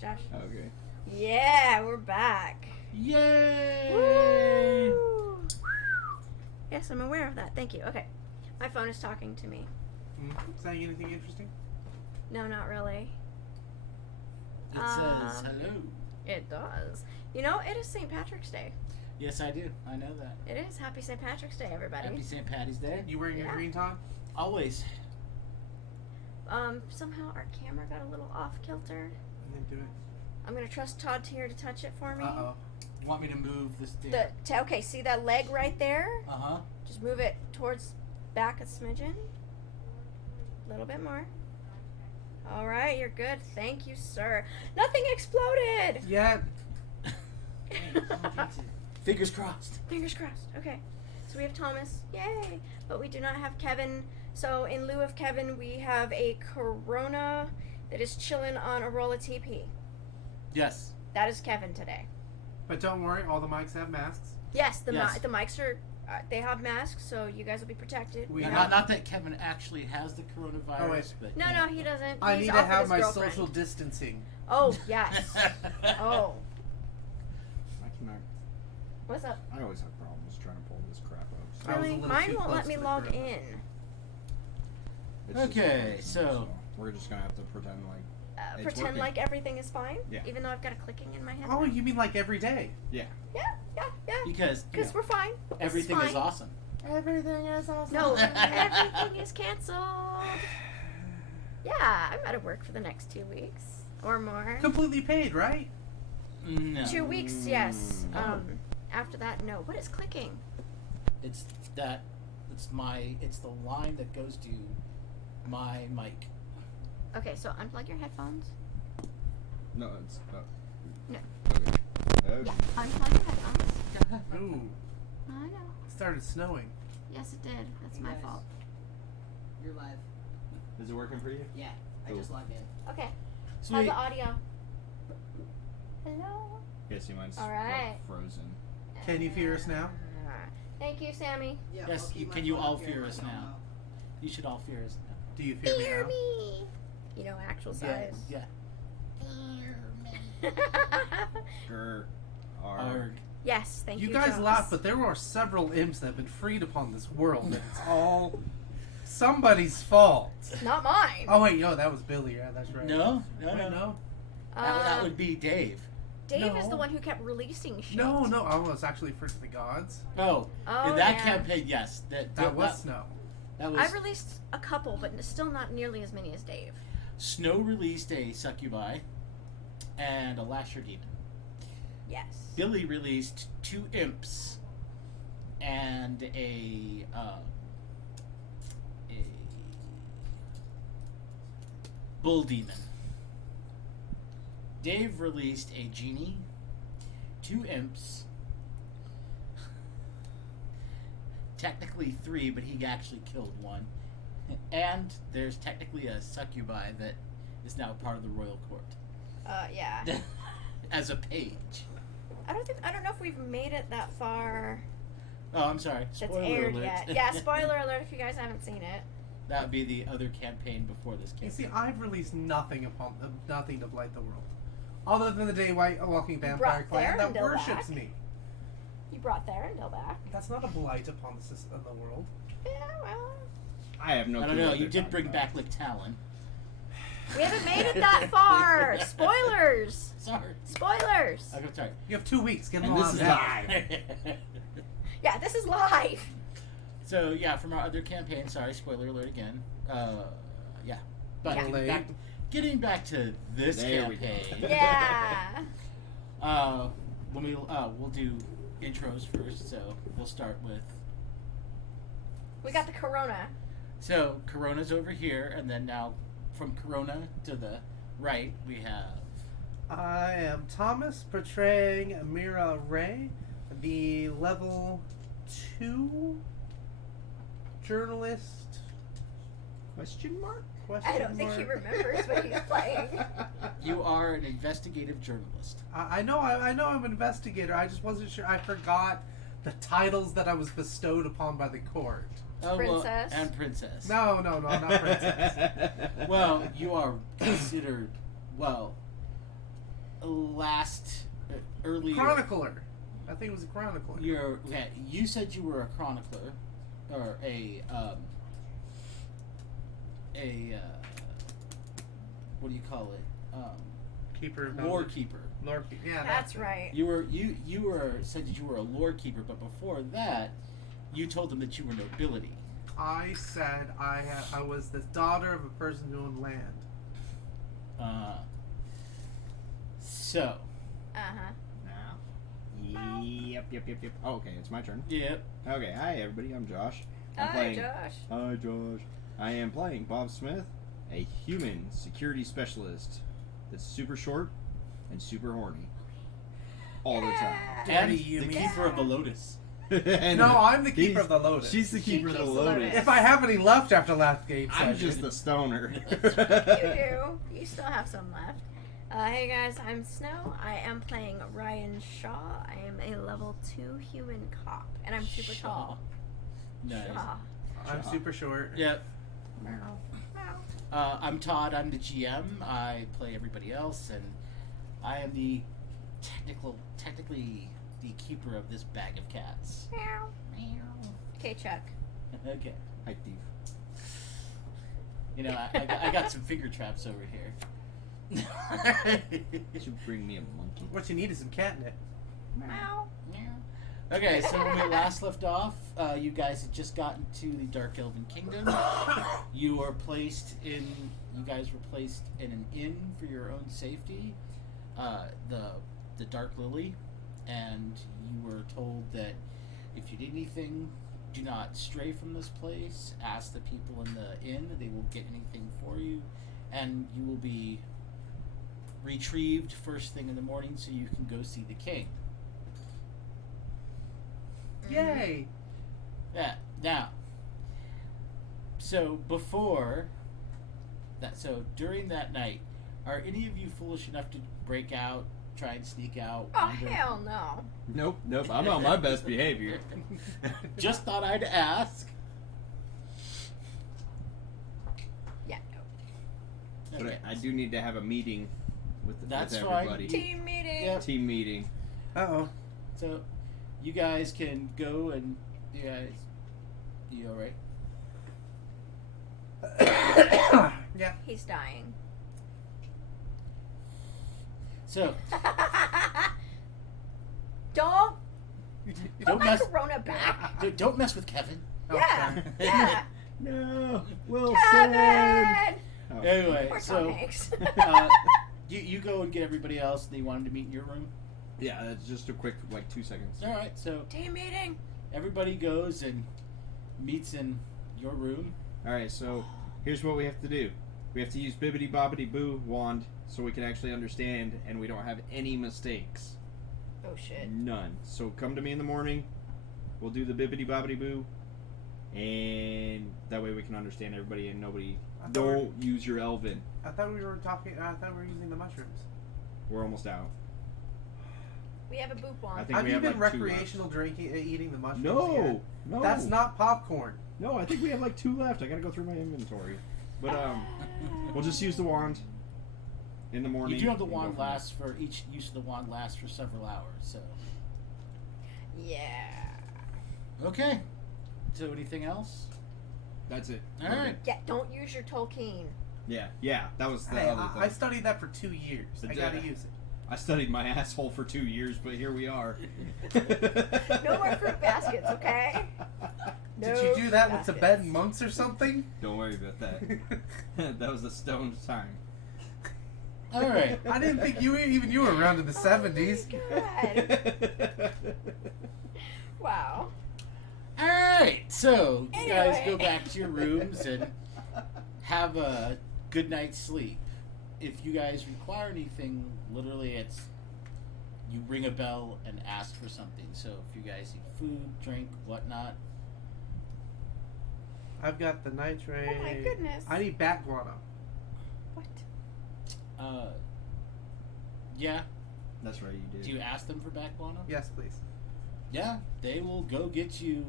Josh. Okay. Yeah, we're back. Yay! Woo! Yes, I'm aware of that. Thank you. Okay. My phone is talking to me. Saying anything interesting? No, not really. It says hello. It does. You know, it is St. Patrick's Day. Yes, I do. I know that. It is. Happy St. Patrick's Day, everybody. Happy St. Patty's Day. You wearing your green top? Always. Somehow our camera got a little off kilter. And then do it. I'm gonna trust Todd here to touch it for me. Uh-oh. Want me to move this thing? Okay, see that leg right there? Uh-huh. Just move it towards back a smidgen. A little bit more. All right, you're good. Thank you, sir. Nothing exploded. Yeah. Fingers crossed. Fingers crossed. Okay. So we have Thomas. Yay. But we do not have Kevin. So in lieu of Kevin, we have a Corona that is chilling on a roll of TP. Yes. That is Kevin today. But don't worry, all the mics have masks. Yes, the Yes. the mics are, they have masks, so you guys will be protected. We And have- not that Kevin actually has the coronavirus, Oh, wait. but... No, he doesn't. I He's need off to with have his my girlfriend. social distancing. Oh, yes. Oh. I cannot. What's up? I always have problems trying to pull this crap up. So I was a Really? little Mine too won't let close me to the log corona. in. it's just Okay, frozen, so- we're just gonna have to pretend like it's Pretend working. like everything is fine? Yeah. Even though I've got a clicking in my head? Oh, you mean like every day? Yeah. Yeah. Because Because we're fine. This everything fine. is awesome. Everything is awesome. No, everything is canceled. Yeah, I'm out of work for the next 2 weeks or more. Completely paid, right? No. 2 weeks, yes. Oh. After that, no. What is clicking? It's that... It's the line that goes to my mic. Okay, so unplug your headphones. No, it's. No. Okay. Okay. Yeah, unplug your headphones. Ooh, I know. it started snowing. Yes, it did. That's my Guys. fault. You're live. Is it working for you? Yeah, I Cool. just logged in. Okay. How's Sweet. the audio? Hello? Yeah, see, mine's All right. like, frozen. Can you hear us now? Thank you, Sammy. Yeah, Yes, I'll keep you- my can you phone all up here fear if us I don't now? know. You should all fear us now. Do you fear me Fear now? me. You know, actual size. Yeah. Grr. Arg. Arg. Yes, thank you. You guys Joss. laugh, but there are several imps that have been freed upon this world, and it's all somebody's fault. Not mine. Oh wait, no, that was Billy. Yeah, that's right. No? Wait, no, That would be Dave. Dave is No. the one who kept releasing shit. no. I was actually first to the gods. Oh, Oh, in that yeah. campaign, yes. That was Snow. That was... I've released a couple, but still not nearly as many as Dave. Snow released a succubi and a lasher demon. Yes. Billy released 2 imps and a bull demon. Dave released a genie, 2 imps, technically 3, but he actually killed 1. And there's technically a succubi that is now part of the royal court Yeah. as a page. I don't know if we've made it that far. Oh, I'm sorry. That's Spoiler aired alert. yet. Yeah, spoiler alert if you guys haven't seen it. That would be the other campaign before this You campaign. see, I've released nothing to blight the world, other than the day walking vampire brought clan that Thorndil worships back. me. You brought Therendil back. That's not a blight upon the system of the world. Yeah, well, I have no I don't clue know. what You they're did talking bring about. back Lick Talon. we haven't made it that far. Spoilers. Sorry. Spoilers. I'm sorry. You have 2 weeks. Get them And all this out is now. live. Yeah, this is live. So yeah, from our other campaign. Sorry, spoiler alert again. Yeah, but Yeah. getting back to this There we go. campaign. Yeah. When we'll do intros first. So we'll start with. We got the Corona. So Corona's over here, and then now from Corona to the right we have. I am Thomas, portraying Amira Ray, the level 2 journalist. Question mark? Question I don't think he mark. remembers what he's playing. You are an investigative journalist. I know I'm an investigator. I just wasn't sure. I forgot the titles that I was bestowed upon by the court. Oh, well, Princess. and princess. No, not princess. Well, you are considered, well, last earlier. Chronicler. I think it was a chronicler. You said you were a chronicler, or a what do you call it? Keeper of Lore keeper. Lore keeper. Yeah, That's it. right. You said that you were a lore keeper, but before that, you told them that you were nobility. I said I was the daughter of a person who owned land. So. Uh-huh. Now. Yep. Oh, okay, it's my turn. Yep. Okay, hi everybody. I'm Josh. I'm Hi, playing. Josh. Hi, Josh. I am playing Bob Smith, a human security specialist that's super short and super horny all the time. And Dirty the Yumi. keeper of the lotus. And No, I'm the keeper he's- of the lotus. She's the keeper of the keeps the lotus. lotus. If I have any left after last game I'm session. just the stoner. You do. You still have some left. Hey guys, I'm Snow. I am playing Ryan Shaw. I am a level 2 human cop, and I'm super tall. Nice. Shaw. I'm super short. Yep. Meow. I'm Todd. I'm the GM. I play everybody else, and I am the technically the keeper of this bag of cats. Meow. Okay, Chuck. Okay. Hi, thief. You know, I got some finger traps over here. You should bring me a monkey. What you need is some catnip. Meow. Okay, so when we last left off, you guys had just gotten to the Dark Elven Kingdom. You guys were placed in an inn for your own safety, the Dark Lily, and you were told that if you did anything, do not stray from this place. Ask the people in the inn; they will get anything for you, and you will be retrieved first thing in the morning so you can go see the king. Yay! Yeah. Now, so during that night, are any of you foolish enough to break out, try and sneak out? Oh, wander? hell no. Nope. I'm on my best behavior. Just thought I'd ask. Yeah, no. But I do need to have a meeting with That's fine. everybody. Team meeting. Yep. Team meeting. Uh-oh. So, you guys can go and you alright? Yeah. He's dying. So, Don't don't put my mess. corona back. Don't mess with Kevin. Yeah. Okay. Yeah. No, Wilson. Kevin. Oh. Anyway, Poor Tom so Hanks. you go and get everybody else. They wanted to meet in your room. Yeah, that's just a quick 2 seconds. All right, so Team meeting. everybody goes and meets in your room. All right, so here's what we have to do. We have to use Bibbidi Bobbidi Boo wand so we can actually understand and we don't have any mistakes. Oh shit. None. So come to me in the morning. We'll do the Bibbidi Bobbidi Boo, and that way we can understand everybody and nobody. I thought Don't use your Elven. I thought we were using the mushrooms. We're almost out. We have a boop I wand. think Have we you have been like 2 recreational drinking, eating the mushrooms? No, yet? no. That's not popcorn. No, I think we have like 2 left. I gotta go through my inventory. But we'll just use the wand in the morning. You do have the and go wand from there. lasts for each use of the wand lasts for several hours. So Yeah. okay. So anything else? That's it. All We're right. good. Yeah. Don't use your Tolkien. Yeah. That was the Hey, other thing. I studied that for 2 years. I gotta use it. I studied my asshole for 2 years, but here we are. No more fruit baskets, okay? No Did you do that with baskets. Tibetan monks or something? Don't worry about that. That was a stone's time. All right. I didn't think you were around in the 70s. Oh my God. Wow. All right. So you guys Anyway. go back to your rooms and have a good night's sleep. If you guys require anything, literally it's you ring a bell and ask for something. So if you guys need food, drink, whatnot. I've got the nitrate. Oh my goodness. I need bat guano. What? Yeah. That's right, you did. Do you ask them for back guano? Yes, please. Yeah, they will go get you.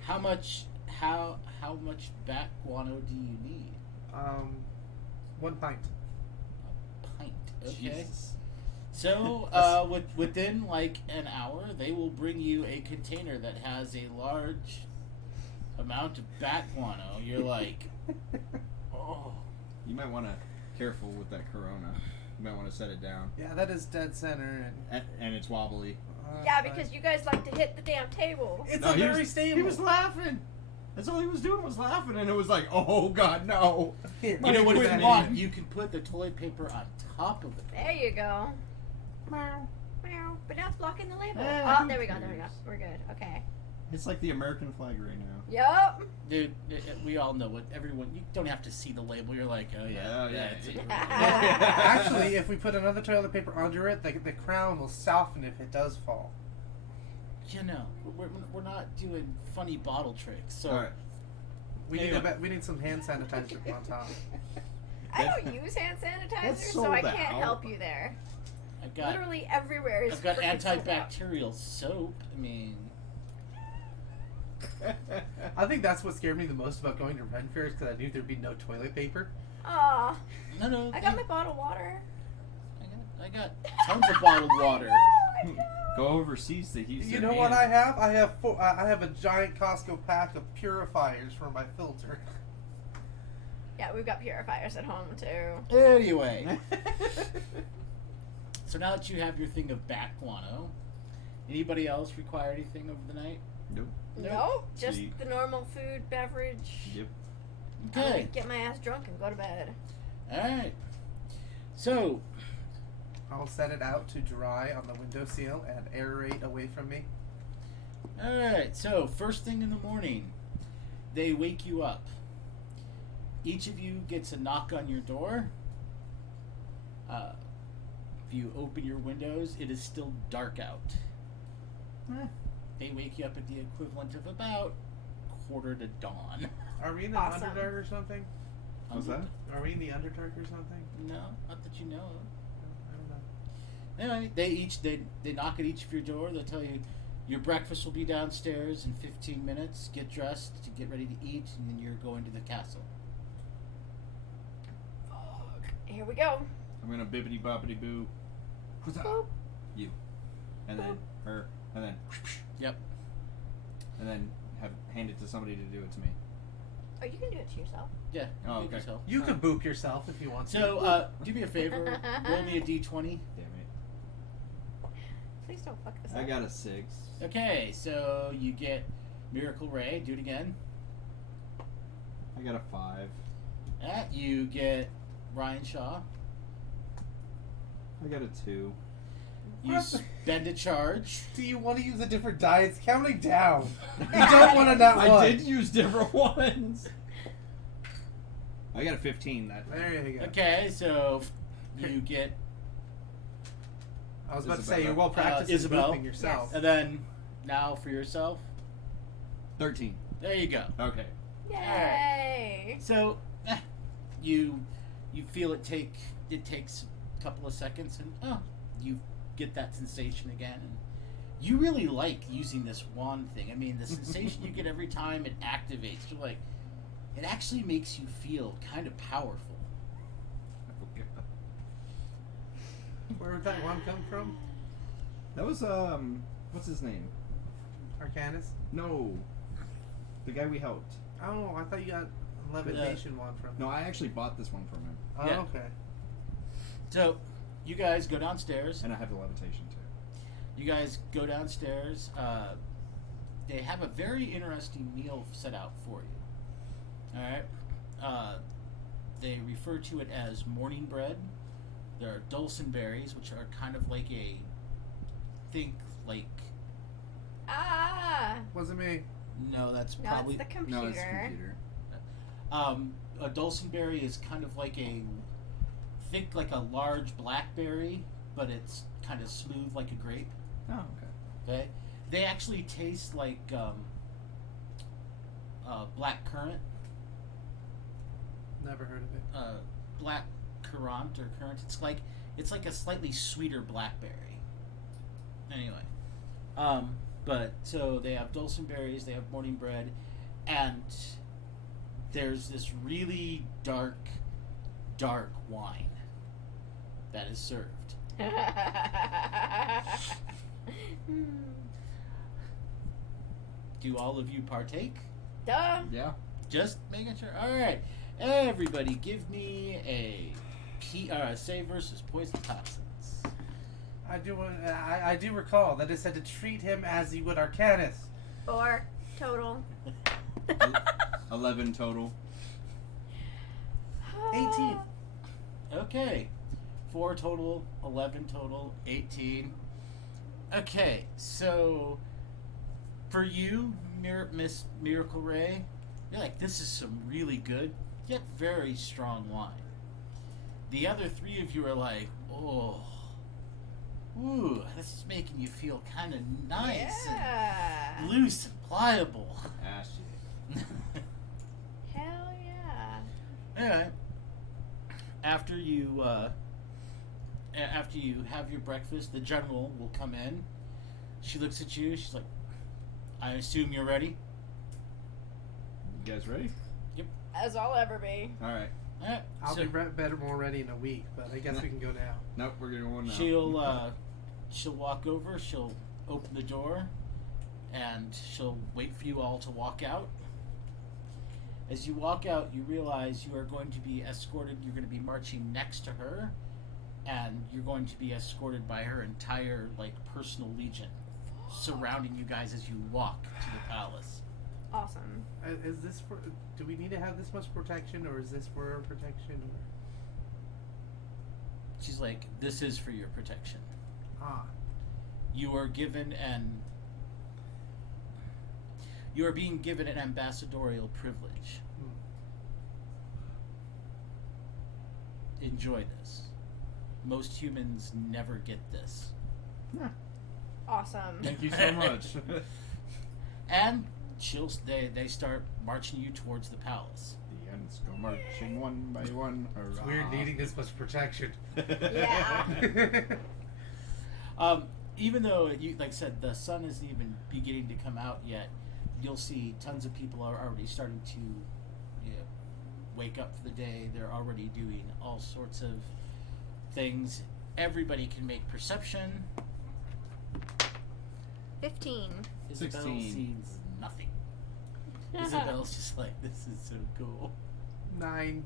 How much back guano do you need? 1 pint. A pint. Okay. Jesus. So, within like an hour, they will bring you a container that has a large amount of bat guano. You're like, oh. You might want to careful with that Corona. You might want to set it down. Yeah, that is dead center. And it's wobbly. Yeah, because you guys like to hit the damn table. It's No, very stable. He was laughing. That's all he was doing was laughing, and it was like, oh God, no. Here, You know what? If that you in. want, you can put the toilet paper on top of it. There you go. Meow. Meow. But now it's blocking the label. Ah, Oh, there we go. who There we go. cares? We're good. Okay. It's like the American flag right now. Yup. Dude, we all know what everyone. You don't have to see the label. You're like, oh yeah, Oh, yeah. it's a Actually, if we put another toilet paper under it, the crown will soften if it does fall. You know, we're not doing funny bottle tricks. So All right. We Anyway. we need some hand sanitizer on top. I don't use hand sanitizer, That's so I sold can't out. help you there. I've got Literally everywhere is I've got freaking sold out. antibacterial soap. I mean, I think that's what scared me the most about going to Ren Fairs because I knew there'd be no toilet paper. Aw. no. I got my bottled water. I got tons of bottled water. I know. Go overseas to Houston. You know what I have? I have a giant Costco pack of purifiers for my filter. Yeah, we've got purifiers at home too. Anyway, so now that you have your thing of bat guano, anybody else require anything over the night? Nope. No, just Sweet. the normal food, beverage. Yep. I'm gonna Okay. get my ass drunk and go to bed. All right. So, I'll set it out to dry on the windowsill and aerate away from me. all right. So, first thing in the morning, they wake you up. Each of you gets a knock on your door. If you open your windows, it is still dark out. They wake you up at the equivalent of about quarter to dawn. Are we in the Awesome. Underdark or something? What's that? Are we in the Underdark or something? No, not that you know of. I don't know. Anyway, they knock at each of your door. They'll tell you your breakfast will be downstairs in 15 minutes. Get dressed to get ready to eat, and then you're going to the castle. Fuck. Here we go. I'm gonna bibbity boppity boo. Who's that? Boop. You. And then her. And then. Yep. And then hand it to somebody to do it to me. Oh, you can do it to yourself. Yeah. Oh, make okay. yourself. You can boop yourself if you want to. So, do me a favor. Roll me a d20. Damn it. Please don't fuck this I up. got a 6. Okay, so you get Miracle Ray. Do it again. I got a 5. You get Ryan Shaw. I got a 2. You What the- spend a charge. Do you want to use a different die? It's counting down. You don't want to not I one. did use different ones. I got a 15. There you go. Okay, so you get, I was about to Isabel. say you're well practiced in Isabel. booping yourself. and then now for yourself. 13. There you go. Okay. Yay! So you feel it takes a couple of seconds, and you get that sensation again. And you really like using this wand thing. I mean, the sensation you get every time it activates, you're like, it actually makes you feel kind of powerful. Where would that one come from? That was what's his name? Arcanus? No, the guy we helped. Oh, I thought you got a levitation one from. No, I actually bought this one from him, Oh, Yeah. okay. So you guys go downstairs. and I have the levitation too. You guys go downstairs. They have a very interesting meal set out for you. All right. They refer to it as morning bread. There are dulcin berries, which are kind of like Ah! Wasn't me. no, that's No, probably it's the computer. No, it's computer. A dulcin berry is kind of like think like a large blackberry, but it's kind of smooth like a grape. Oh, okay. Okay, they actually taste like black currant, Never heard of it. black currant or currant. It's like a slightly sweeter blackberry. Anyway, but so they have dulcin berries, they have morning bread, and there's this really dark wine that is served. Do all of you partake? Duh. Yeah. Just making sure. All right, everybody, give me a save versus poison toxins. I do recall that it said to treat him as you would Arcanus. 4 total. 11 total. 18. Okay, 4 total, 11 total, 18. Okay, so for you, Miss Miracle Ray, you're like, this is some really good, yet very strong wine. The other 3 of you are like, oh, ooh, this is making you feel kind of nice Yeah. and loose and pliable. Ass shit. Hell yeah. Anyway, after you have your breakfast, the general will come in. She looks at you. She's like, I assume you're ready? You guys ready? As I'll ever be. All right. All right. I'll so be more ready in a week, but I guess we can go now. Nope, we're gonna go on now. She'll walk over. She'll open the door, and she'll wait for you all to walk out. As you walk out, you realize you are going to be escorted. You're going to be marching next to her, and you're going to be escorted by her entire personal legion, surrounding you guys as you walk to the palace. Awesome. Is this for? Do we need to have this much protection, or is this for our protection? She's like, "This is for your protection. Ah, You are being given an ambassadorial privilege. Enjoy this. Most humans never get this." Awesome. Thank you so much. And they start marching you towards the palace. The ants go marching one by one. it's Hurrah. weird needing this much protection. Yeah. Even though, like I said, the sun isn't even beginning to come out yet, you'll see tons of people are already starting to wake up for the day. They're already doing all sorts of things. Everybody can make perception. 15. Isabel 16. sees nothing. Isabel's just like, this is so cool. 9.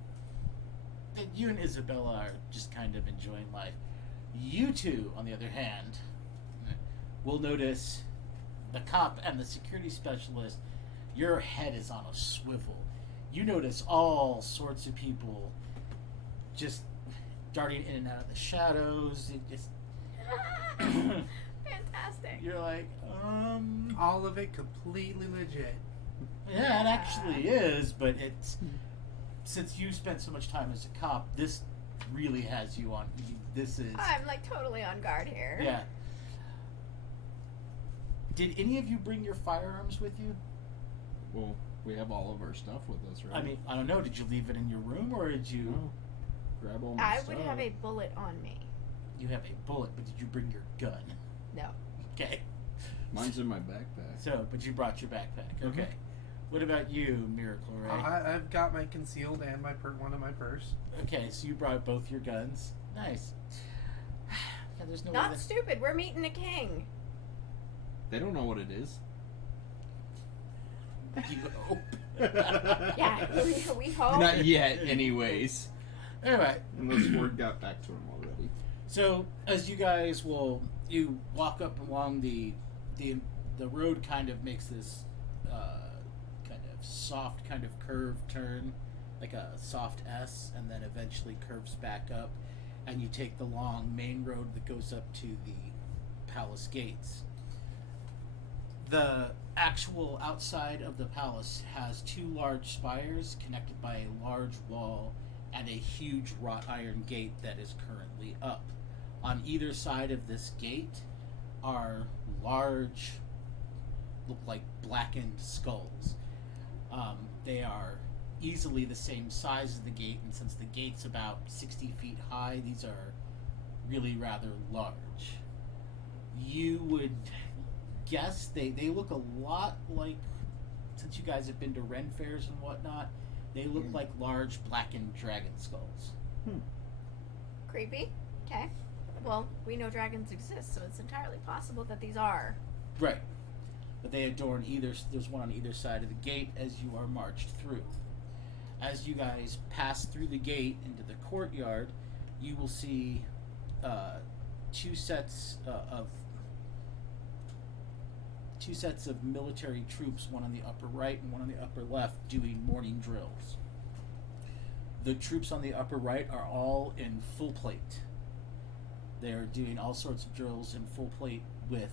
You and Isabella are just kind of enjoying life. You two, on the other hand, will notice the cop and the security specialist. Your head is on a swivel. You notice all sorts of people just darting in and out of the shadows. It just Fantastic. you're like, All of it completely legit. yeah, it actually is, but it's since you spent so much time as a cop, this really has you on. This is I'm totally on guard here. yeah. Did any of you bring your firearms with you? Well, we have all of our stuff with us, right? I mean, I don't know. Did you leave it in your room, or did you? No. Grab all my I stuff. would have a bullet on me. You have a bullet, but did you bring your gun? No. Okay. Mine's in my backpack. So, but you brought your backpack. Mhm. Okay. What about you, Miracle Ray? I've got my concealed and my one in my purse. Okay, so you brought both your guns. Nice. Yeah, there's no way Not that- stupid. We're meeting a king. They don't know what it is. You hope. Yeah, we hope. Not yet, anyways. Anyway, Unless word got back to him already. so as you guys you walk up along the road, kind of makes this kind of soft, kind of curved turn, like a soft S, and then eventually curves back up, and you take the long main road that goes up to the palace gates. The actual outside of the palace has 2 large spires connected by a large wall and a huge wrought iron gate that is currently up. On either side of this gate are large, look like blackened skulls. They are easily the same size as the gate, and since the gate's about 60 feet high, these are really rather large. You would guess they look a lot like, since you guys have been to Ren fairs and whatnot, they look like large blackened dragon skulls. Creepy. Okay. Well, we know dragons exist, so it's entirely possible that these are. Right. But they adorn either. There's one on either side of the gate as you are marched through. As you guys pass through the gate into the courtyard, you will see two sets of military troops, one on the upper right and one on the upper left, doing morning drills. The troops on the upper right are all in full plate. They are doing all sorts of drills in full plate with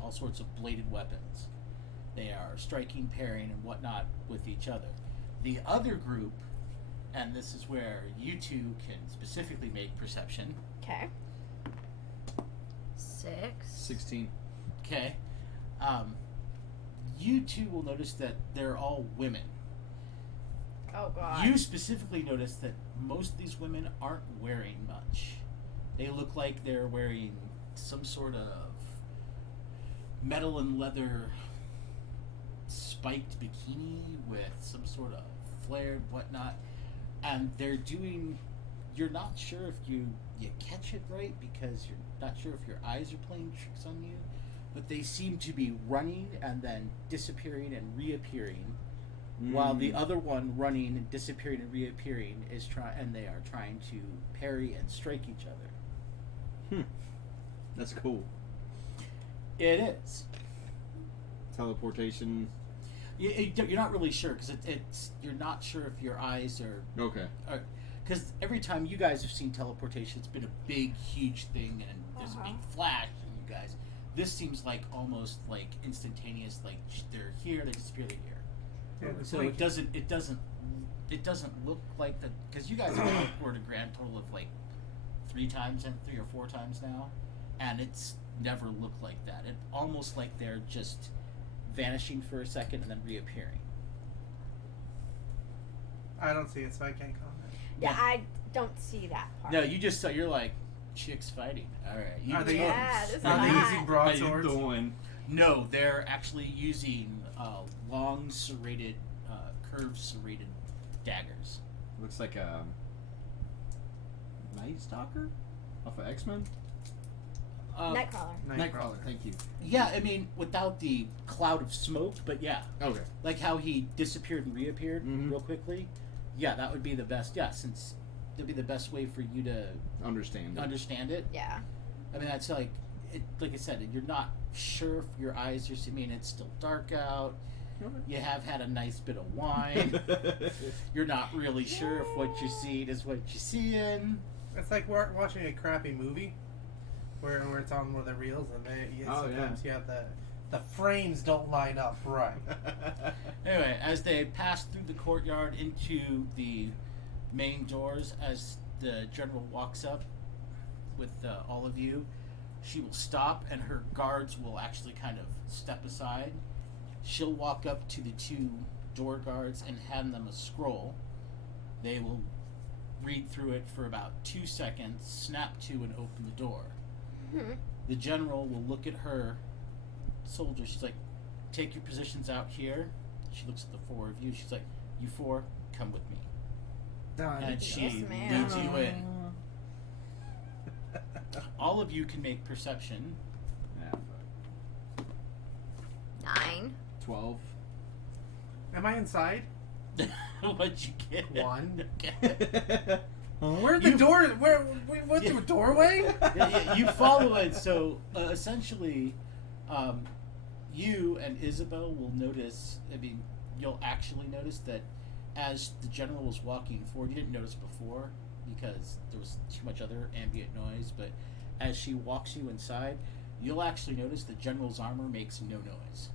all sorts of bladed weapons. They are striking, parrying, and whatnot with each other. The other group, and this is where you two can specifically make perception. Okay. 6. 16. Okay. You two will notice that they're all women. Oh god. You specifically notice that most of these women aren't wearing much. They look like they're wearing some sort of metal and leather spiked bikini with some sort of flared whatnot. And they're doing... You're not sure if you catch it right because you're not sure if your eyes are playing tricks on you. But they seem to be running and then disappearing and reappearing. While the other one running and disappearing and reappearing and they are trying to parry and strike each other. That's cool. It is. Teleportation. You're not really sure because it's you're not sure if your eyes are Okay. because every time you guys have seen teleportation, it's been a big, huge thing, and there's a big flash, and you guys. This seems like almost like instantaneous. Like they're here, they disappear, they're here. Yeah, So like- it doesn't look like that because you guys have teleported a grand total of like 3 or 4 times now, and it's never looked like that. It almost like they're just vanishing for a second and then reappearing. I don't see it, so I can't comment. Yeah, I don't see that part. No, you just saw. You're like chicks fighting. All right. You Are they, Yeah, this is are they hot. using How you broadswords? doing? No, they're actually using long serrated, curved serrated daggers. Looks like a Night Stalker off of X-Men. Nightcrawler. Nightcrawler. Thank you. Yeah, I mean without the cloud of smoke, but yeah, Okay. like how he disappeared and reappeared real quickly. Yeah, that would be the best. Yeah, since it'd be the best way for you to Understand. understand it. Yeah. I mean, that's like, like I said, you're not sure if your eyes are. I mean, it's still dark out. You have had a nice bit of wine. You're not really sure if what you're seeing is what you're seeing. It's like we're watching a crappy movie where it's on one of the reels, and sometimes you have the frames don't line up right. Anyway, as they pass through the courtyard into the main doors, as the general walks up with all of you, she will stop and her guards will actually kind of step aside. She'll walk up to the 2 door guards and hand them a scroll. They will read through it for about 2 seconds, snap to, and open the door. The general will look at her soldier. She's like, take your positions out here. She looks at the 4 of you. She's like, you 4, come with me. Done. And she Yes, ma'am. leads you in. All of you can make perception. Yeah, 9. 12. Am I inside? What'd you get? 1. Okay. Where the door? Where we went through a doorway? You follow it. So essentially, you and Isabel will notice. I mean, you'll actually notice that as the general was walking forward, you didn't notice before because there was too much other ambient noise. But as she walks you inside, you'll actually notice the general's armor makes no noise.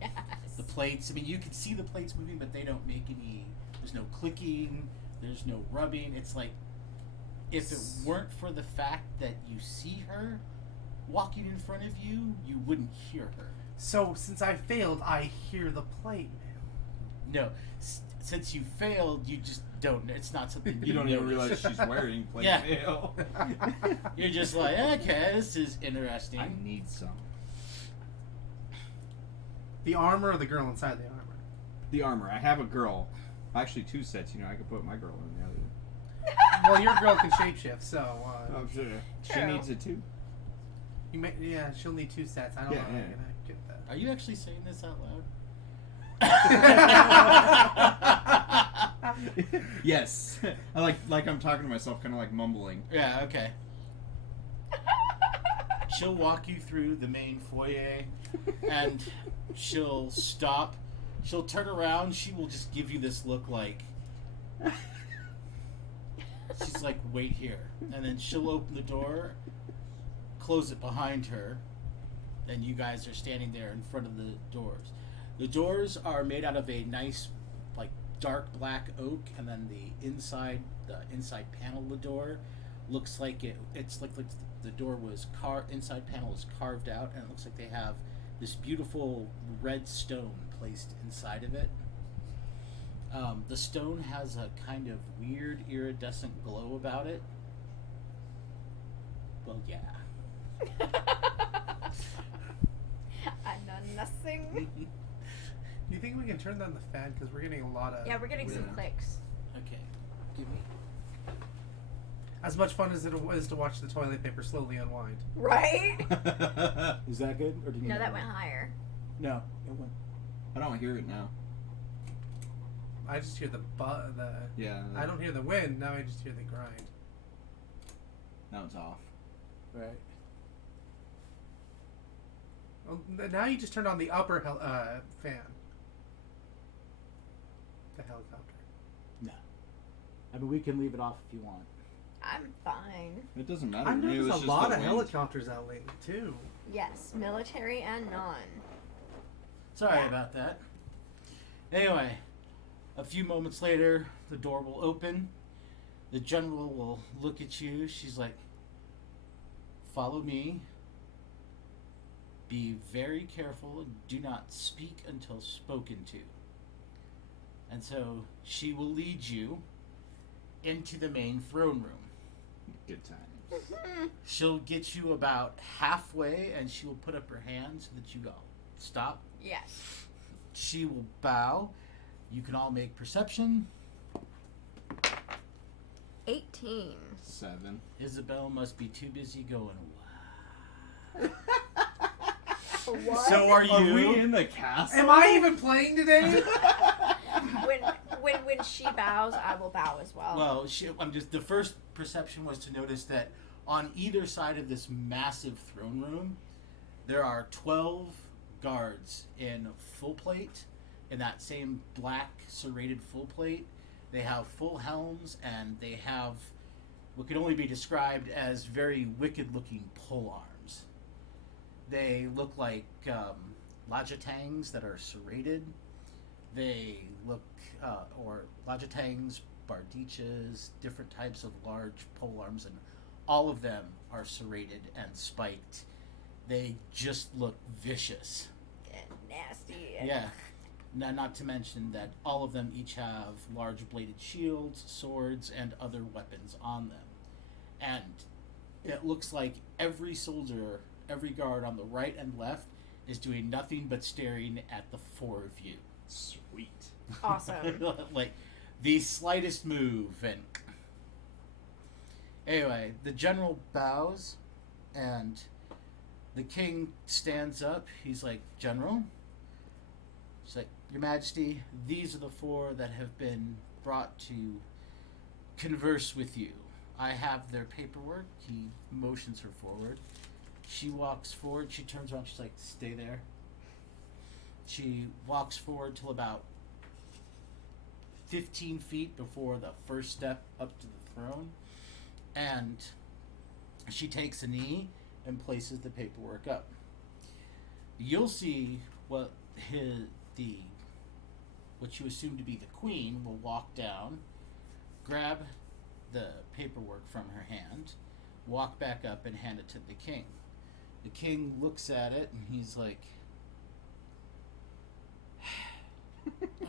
Yes. The plates. I mean, you can see the plates moving, but they don't make any. There's no clicking. There's no rubbing. It's like if it weren't for the fact that you see her walking in front of you, you wouldn't hear her. So since I failed, I hear the plate No, since you failed, you just don't. It's not something You don't even notice. realize she's wearing plate Yeah. mail. mail. You're just like, okay, this is interesting. I need some. The armor or the girl inside the armor? The armor. I have a girl. Actually, 2 sets. You know, I could put my girl in the other. Well, your girl can shapeshift, so I'm sure. She True. needs it too. she'll need 2 sets. I don't know how you're gonna get that. Are you actually saying this out loud? Yes. I like I'm talking to myself, kind of like mumbling. Yeah, okay. She'll walk you through the main foyer, and she'll stop. She'll turn around. She will just give you this look like... She's like, wait here. And then she'll open the door, close it behind her, and you guys are standing there in front of the doors. The doors are made out of a nice, like, dark black oak, and then the inside panel of the door looks like it's like the door was inside panel is carved out, and it looks like they have this beautiful red stone placed inside of it. The stone has a kind of weird iridescent glow about it. Well, yeah. I know nothing. Do you think we can turn down the fan? Because we're getting a lot of... Yeah, we're getting some clicks. Okay. Give me... As much fun as it was to watch the toilet paper slowly unwind. Right? Is that good? Or do you No, need that more? went higher. No, it went... I don't hear it now. I just hear the Yeah. I don't hear the wind. Now I just hear the grind. Now it's off. Right. Well, now you just turned on the upper fan. The helicopter. No. I mean, we can leave it off if you want. I'm fine. It doesn't matter. I've to me. It was noticed a just lot the of wind. helicopters out lately too. Yes, military and non. Sorry Yeah. about that. Anyway, a few moments later, the door will open. The general will look at you. She's like, follow me. Be very careful and do not speak until spoken to. And so she will lead you into the main throne room. Good times. She'll get you about halfway and she will put up her hand so that you go. Stop. Yes. She will bow. You can all make perception. 18. 7. Isabel must be too busy going, wow. What? So are you? Are we in the castle? Am I even playing today? when she bows, I will bow as well. Well, the first perception was to notice that on either side of this massive throne room, there are 12 guards in full plate, in that same black serrated full plate. They have full helms, and they have what could only be described as very wicked-looking pole arms. They look like Lajatangs that are serrated. They look, or Lajatangs, Bardichas, different types of large pole arms, and all of them are serrated and spiked. They just look vicious. And nasty. Yeah. Now, not to mention that all of them each have large bladed shields, swords, and other weapons on them. And it looks like every soldier, every guard on the right and left is doing nothing but staring at the four of you. Sweet. Awesome. Like, the slightest move, and... Anyway, the general bows, and the king stands up. He's like, General? She's like, Your Majesty, these are the four that have been brought to converse with you. I have their paperwork. He motions her forward. She walks forward. She turns around. She's like, stay there. She walks forward till about 15 feet before the first step up to the throne. And she takes a knee and places the paperwork up. You'll see what what you assume to be the queen will walk down, grab the paperwork from her hand, walk back up and hand it to the king. The king looks at it and he's like,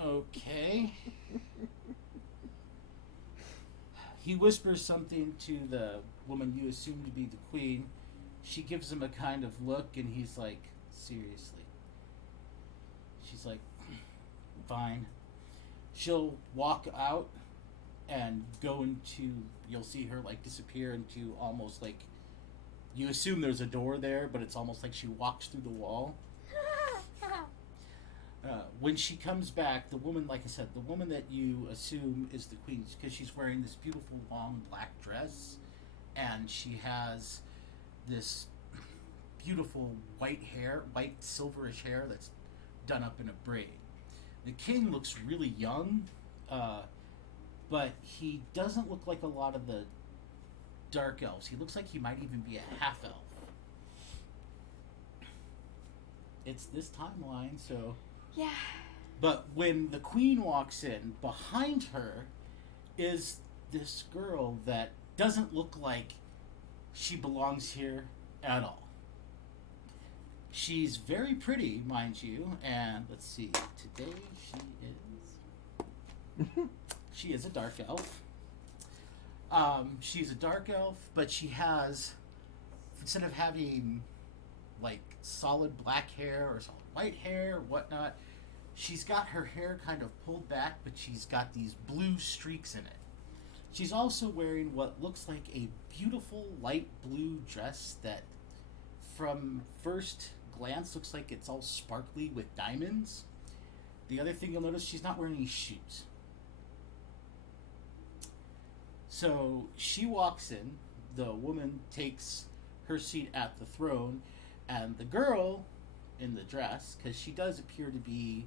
okay. He whispers something to the woman you assume to be the queen. She gives him a kind of look and he's like, seriously. She's like, fine. She'll walk out and go into. You'll see her like disappear into almost like. You assume there's a door there, but it's almost like she walks through the wall. When she comes back, the woman, like I said, the woman that you assume is the queen, because she's wearing this beautiful long black dress, and she has this beautiful white silverish hair that's done up in a braid. The king looks really young, but he doesn't look like a lot of the dark elves. He looks like he might even be a half elf. It's this timeline, so... Yeah. But when the queen walks in, behind her is this girl that doesn't look like she belongs here at all. She's very pretty, mind you, and let's see, today she is a dark elf. She's a dark elf, but she has, instead of having like solid black hair or solid white hair or whatnot, she's got her hair kind of pulled back, but she's got these blue streaks in it. She's also wearing what looks like a beautiful light blue dress that from first glance looks like it's all sparkly with diamonds. The other thing you'll notice, she's not wearing any shoes. So she walks in, the woman takes her seat at the throne, and the girl in the dress, because she does appear to be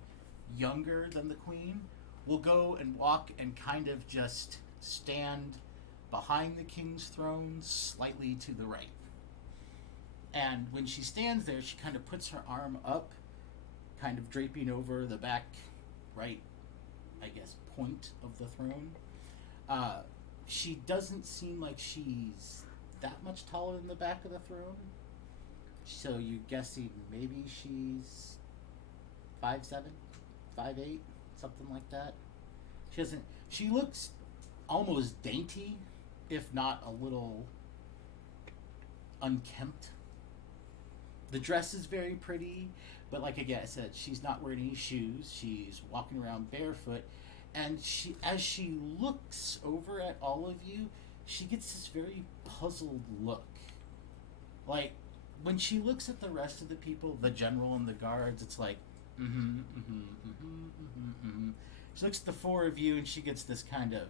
younger than the queen, will go and walk and kind of just stand behind the king's throne, slightly to the right. And when she stands there, she kind of puts her arm up, kind of draping over the back right, I guess, point of the throne. She doesn't seem like she's that much taller than the back of the throne. So you're guessing maybe she's 5'7", 5'8", something like that. She looks almost dainty, if not a little unkempt. The dress is very pretty, but like again I said, she's not wearing any shoes. She's walking around barefoot, and as she looks over at all of you, she gets this very puzzled look. Like, when she looks at the rest of the people, the general and the guards, it's like, She looks at the four of you, and she gets this kind of...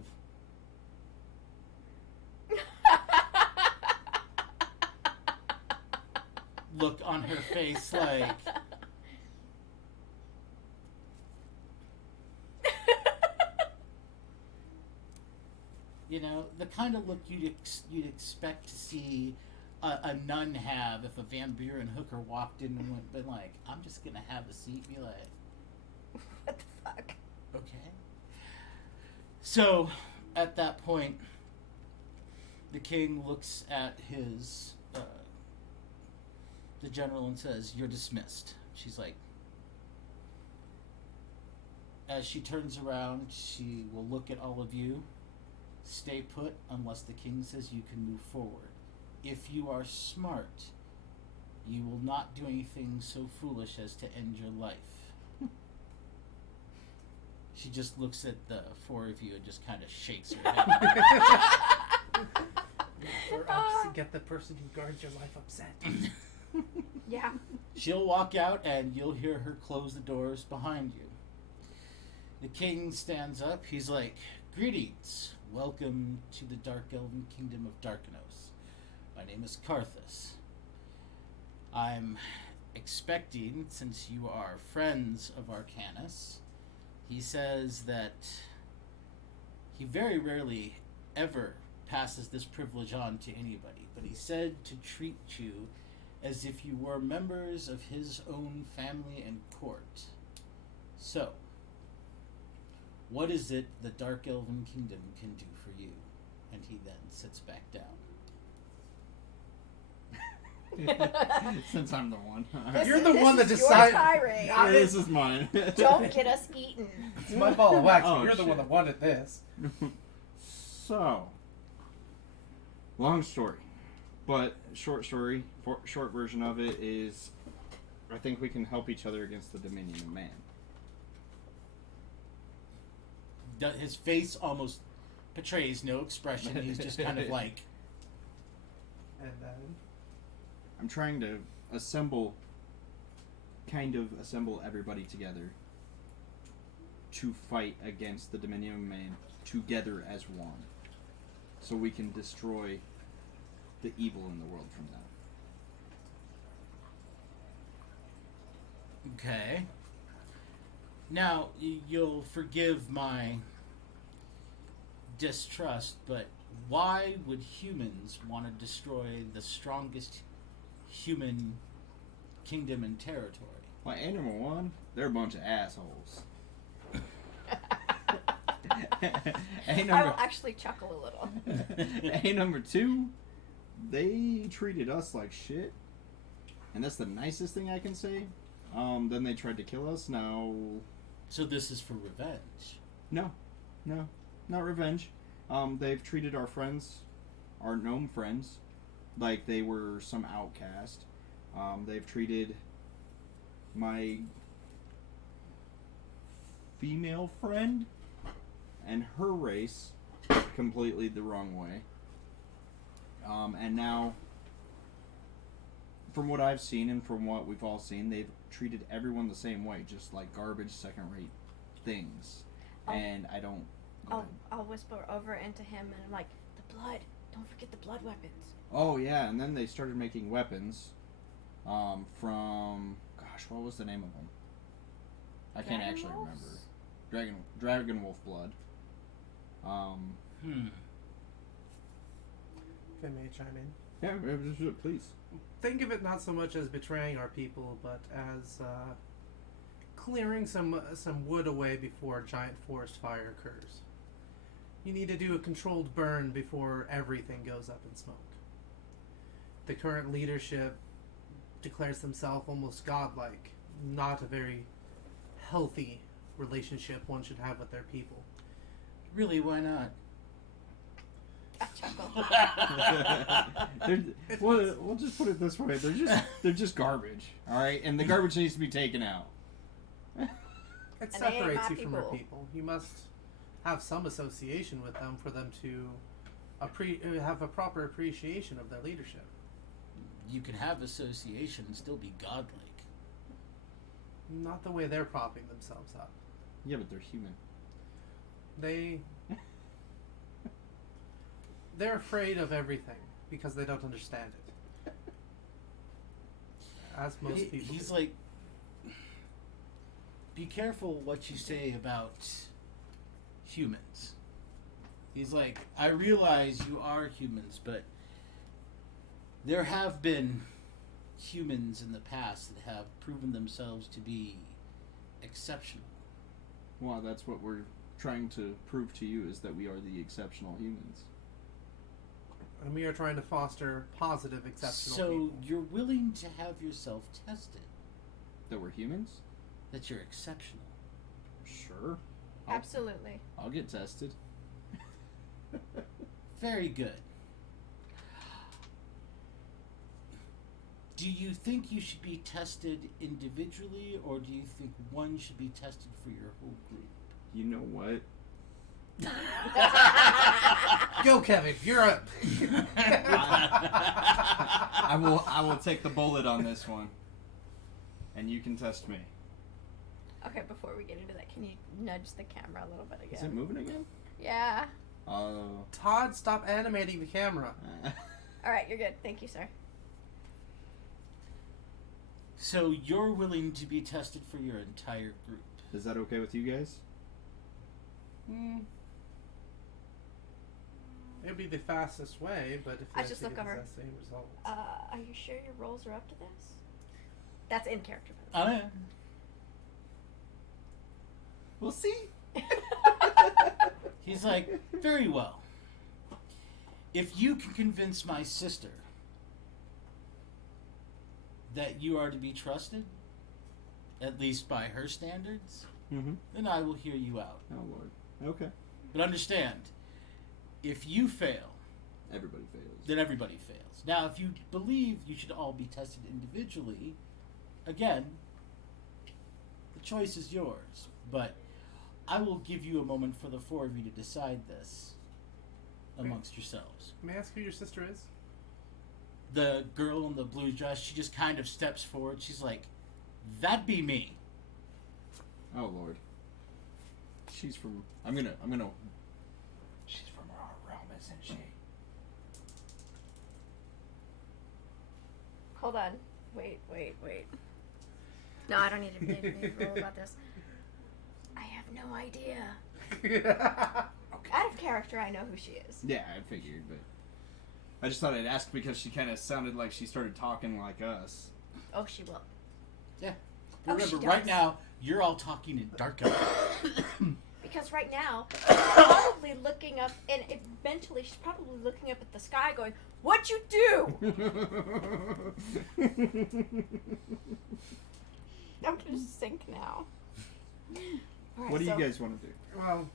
look on her face, like... You know, the kind of look you'd expect to see a nun have if a Van Buren hooker walked in and been like, I'm just going to have a seat, be like... What the fuck? Okay. So, at that point, the king looks at his... the general and says, you're dismissed. She's like... As she turns around, she will look at all of you. Stay put unless the king says you can move forward. If you are smart, you will not do anything so foolish as to end your life. She just looks at the four of you and just kind of shakes her head. Get the person who guards your life upset. Yeah. She'll walk out and you'll hear her close the doors behind you. The king stands up. He's like, greetings. Welcome to the Dark Elven Kingdom of Darkanos. My name is Karthus. I'm expecting, since you are friends of Arcanus, he says that he very rarely ever passes this privilege on to anybody, but he said to treat you as if you were members of his own family and court. So, what is it the Dark Elven Kingdom can do for you? And he then sits back down. Since I'm the one. You're the one that This is decided. your tirade. Yeah, this is mine. Don't get us eaten. It's my ball of wax. Oh, You're the shit. one that wanted this. So, long story, but short story. Short version of it is, I think we can help each other against the Dominion of Man. His face almost betrays no expression. He's just kind of like... And then... I'm trying to assemble everybody together to fight against the Dominion of Man together as one. So we can destroy the evil in the world from them. Okay. Now, you'll forgive my distrust, but why would humans want to destroy the strongest human kingdom and territory? Well, and number one, they're a bunch of assholes. I will actually chuckle a little. Number two, they treated us like shit. And that's the nicest thing I can say. Then they tried to kill us. Now... So this is for revenge? No, not revenge. They've treated our friends, our gnome friends, like they were some outcast. They've treated my female friend and her race completely the wrong way. And now, from what I've seen and from what we've all seen, they've treated everyone the same way, just like garbage, second-rate things. And I don't... I'll whisper over into him and I'm like, the blood. Don't forget the blood weapons. Oh, yeah, and then they started making weapons from... Gosh, what was the name of them? I can't actually remember. Dragon wolf blood. If I may chime in. Yeah, please. Think of it not so much as betraying our people, but as clearing some wood away before a giant forest fire occurs. You need to do a controlled burn before everything goes up in smoke. The current leadership declares themselves almost godlike, not a very healthy relationship one should have with their people. Really, why not? I chuckle. We'll just put it this way: they're just garbage, all right, and the garbage needs to be taken out. It And they ain't separates my you from our people. people. You must have some association with them for them to have a proper appreciation of their leadership. You can have association and still be godlike. Not the way they're propping themselves up. Yeah, but they're human. They're afraid of everything because they don't understand it. As most people He's do. like, be careful what you say about humans. He's like, I realize you are humans, but there have been humans in the past that have proven themselves to be exceptional. Well, that's what we're trying to prove to you, is that we are the exceptional humans. And we are trying to foster positive, exceptional So people. you're willing to have yourself tested That we're humans? that you're exceptional. Sure. Absolutely. I'll get tested. Very good. Do you think you should be tested individually, or do you think one should be tested for your whole group? You know what? Go, Kevin. You're up. I will take the bullet on this one. And you can test me. Okay, before we get into that, can you nudge the camera a little bit again? Is it moving again? Yeah. Todd, stop animating the camera. All right, you're good. Thank you, sir. So you're willing to be tested for your entire group. Is that okay with you guys? It'd be the fastest way, but if I you just have to look get over. the same result. Are you sure your rolls are up to this? That's in character. Oh yeah. We'll see. He's like, very well. If you can convince my sister that you are to be trusted, at least by her standards, Mm-hmm. then I will hear you out. Oh, Lord. Okay. But understand, if you fail, Everybody fails. then everybody fails. Now, if you believe you should all be tested individually, again, the choice is yours. But I will give you a moment for the four of you to decide this. amongst yourselves. May I ask who your sister is? The girl in the blue dress, she just kind of steps forward. She's like, "That'd be me." Oh Lord. She's from. I'm gonna. She's from our realm, isn't she? Hold on. Wait. No, I don't need to roll about this. I have no idea. Out of character, I know who she is. Yeah, I figured, but I just thought I'd ask because she kind of sounded like she started talking like us. Oh, she will. Yeah. Oh, Remember, she right does. now, you're all talking in Dark Elven. Because right now, she's probably looking up, and eventually she's probably looking up at the sky going, "What'd you do?" I'm gonna sink now. All right, What do you so- guys want to do? Well,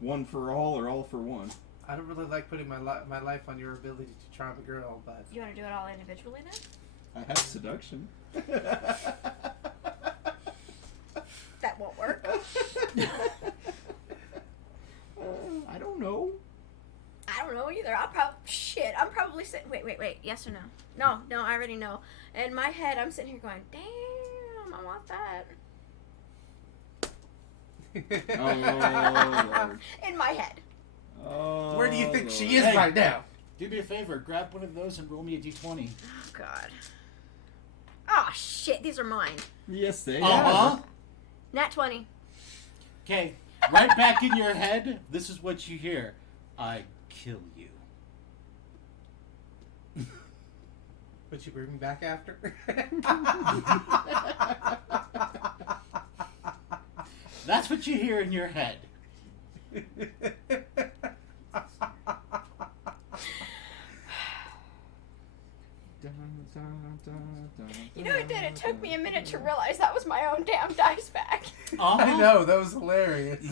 One for all or all for one? I don't really like putting my life on your ability to charm a girl, but You want to do it all individually then? I have seduction. That won't work. I don't know. I don't know either. I'm probably sitting. Wait. Yes or no? No. I already know. In my head, I'm sitting here going, "Damn, I want that." Oh Lord. In my head. Oh, where do you think she is Hey. right now? Do me a favor, grab one of those and roll me a d20. Oh God. Oh shit! These are mine. Yes, they Uh-huh. Nat 20. Okay, right back in your head, this is what you hear. I kill you. Would you bring me back after? That's what you hear in your head. You know what, it took me a minute to realize that was my own damn dice back. I know, that was hilarious.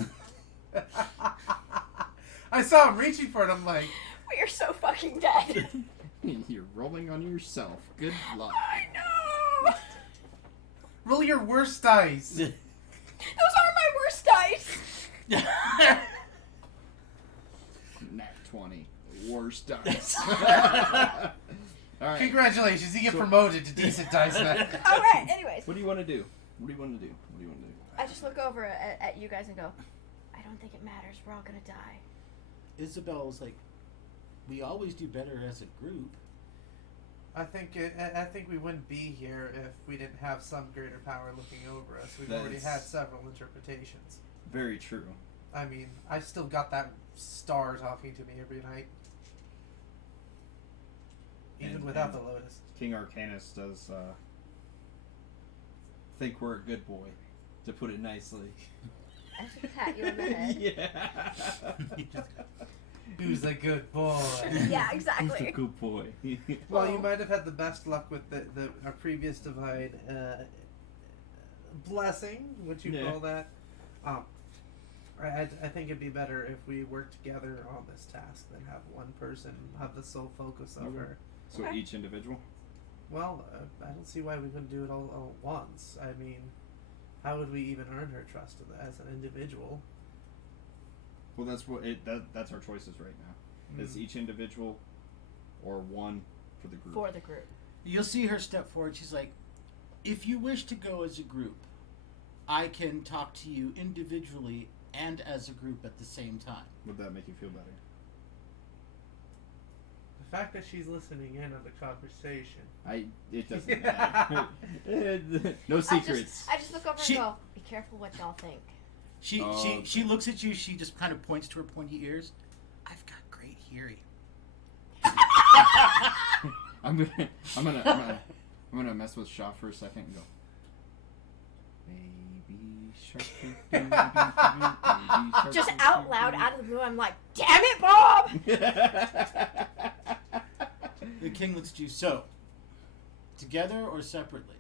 I saw him reaching for it, I'm like, We are so fucking dead. You're rolling on yourself. Good luck. I know. roll your worst dice. Those are my worst dice. Nat 20. Worst dice. All right. Congratulations, you get promoted to decent dice now. All right. Anyways, What do you want to do? What do you want to do? I just look over at you guys and go, I don't think it matters. We're all gonna die. Isabel's like, we always do better as a group. I think we wouldn't be here if we didn't have some greater power looking over us. We've already had several interpretations. Very true. I mean, I still got that star talking to me every night. Even without the Lotus. King Arcanus does think we're a good boy, to put it nicely. I should pat you on the head. Yeah. Who's a good boy? Yeah, Who's exactly. a good boy? Well, you might have had the best luck with our previous divine blessing, what you Yeah. call that. I think it'd be better if we work together on this task than have one person have the sole focus of Okay. her. So Okay. each individual? Well, I don't see why we couldn't do it all at once. I mean, how would we even earn her trust as an individual? Well, that's our choices right now. It's each individual or one for the group. For the group. You'll see her step forward. She's like, if you wish to go as a group, I can talk to you individually and as a group at the same time. Would that make you feel better? The fact that she's listening in on the conversation. It doesn't matter. No secrets. I just look over She- and go, be careful what y'all think. She looks at you. She just kind of points to her pointy ears. I've got great hearing. I'm gonna mess with Shaw for a second and go. Baby shark. Baby shark. Just out loud, out of the blue, I'm like, damn it, Bob! The king looks at you. So, together or separately,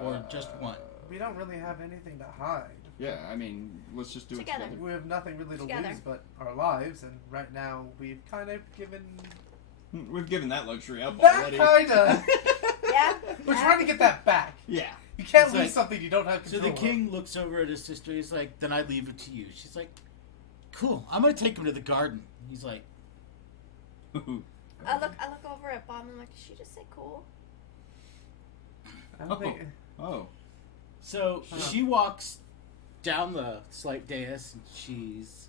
or just one? We don't really have anything to hide. Yeah, I mean, let's just do Together. it together. We have nothing really to Together. lose but our lives, and right now we've kind of given We've given that luxury up that already. kinda. Yeah. We're trying to get that back. Yeah. You can't It's lose like- something you don't have So control the king looks over at his sister. He's like, "Then I leave it to you." She's like, Cool. I'm gonna take him to the garden. He's like, I look over at Bob and I'm like, did she just say cool? I don't think. Oh. so she walks down the slight dais and she's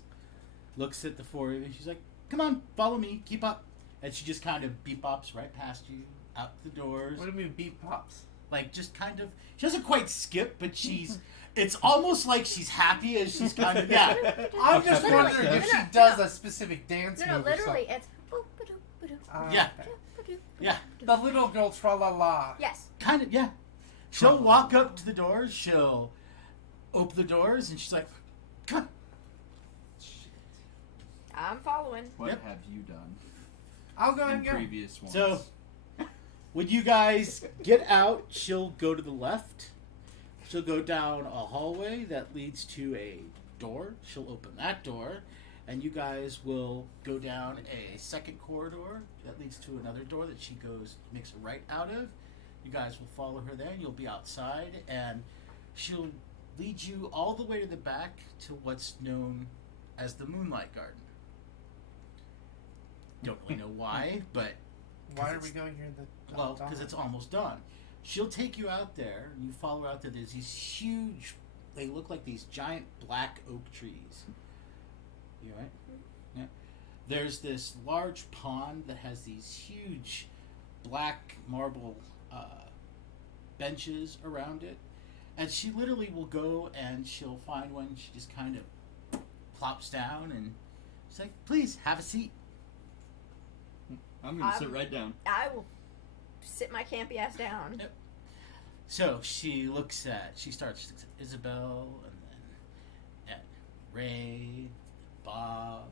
looks at the four of you and she's like, come on, follow me, keep up. And she just kind of beep-bops right past you, out the doors. What do you mean beep pops? Like, just kind of, she doesn't quite skip, but it's almost like she's happy as she's kind of, yeah. I'm just Literally. wondering if she No, does no. a specific dance No, move or literally, something. it's boop, ba-doop, ba-doop, Yeah. Okay. ba-doop, Yeah. The little girl tra la la. Yes. Kind of, yeah. She'll walk up to the doors, she'll open the doors, and she's like, come on. I'm following. What Yep. have you done I'll go in and go. previous ones? So, when you guys get out, she'll go to the left. She'll go down a hallway that leads to a door. She'll open that door, and you guys will go down a second corridor that leads to another door that she makes a right out of. You guys will follow her there, and you'll be outside, and she'll lead you all the way to the back to what's known as the Moonlight Garden. Don't really know why, but Why are we going here in the well, dawn? because it's almost done. She'll take you out there, and you follow her out there. There's these huge, they look like these giant black oak trees. You all right? Yeah. There's this large pond that has these huge black marble benches around it. And she literally will go and she'll find one. She just kind of plops down and she's like, please, have a seat. I'm going to sit right down. I will sit my campy ass down. Yep. So she starts to look at Isabel and then at Ray, Bob,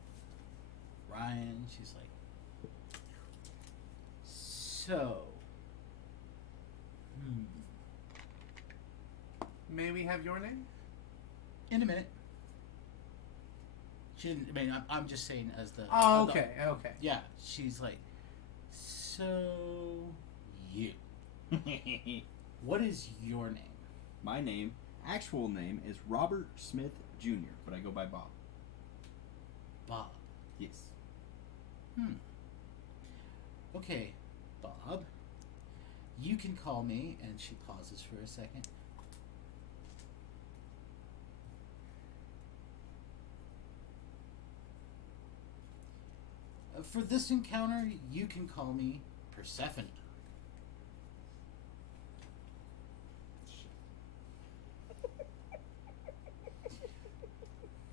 Ryan. She's like, so, May we have your name? in a minute. She didn't, I mean, I'm just saying as the... Oh, okay, okay. Yeah, she's like, so, you. What is your name? My actual name is Robert Smith Jr., but I go by Bob. Bob. Yes. Okay, Bob. You can call me, and she pauses for a second. For this encounter, you can call me Persephone.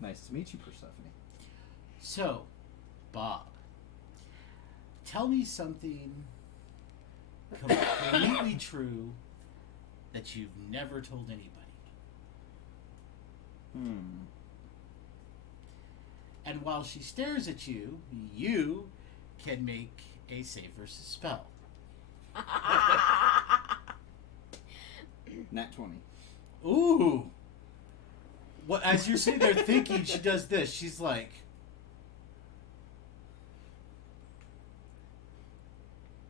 Nice to meet you, Persephone. So, Bob, tell me something completely true that you've never told anybody. And while she stares at you, you can make a save versus spell. Nat 20. Ooh! What, as you're sitting there thinking, she does this. She's like...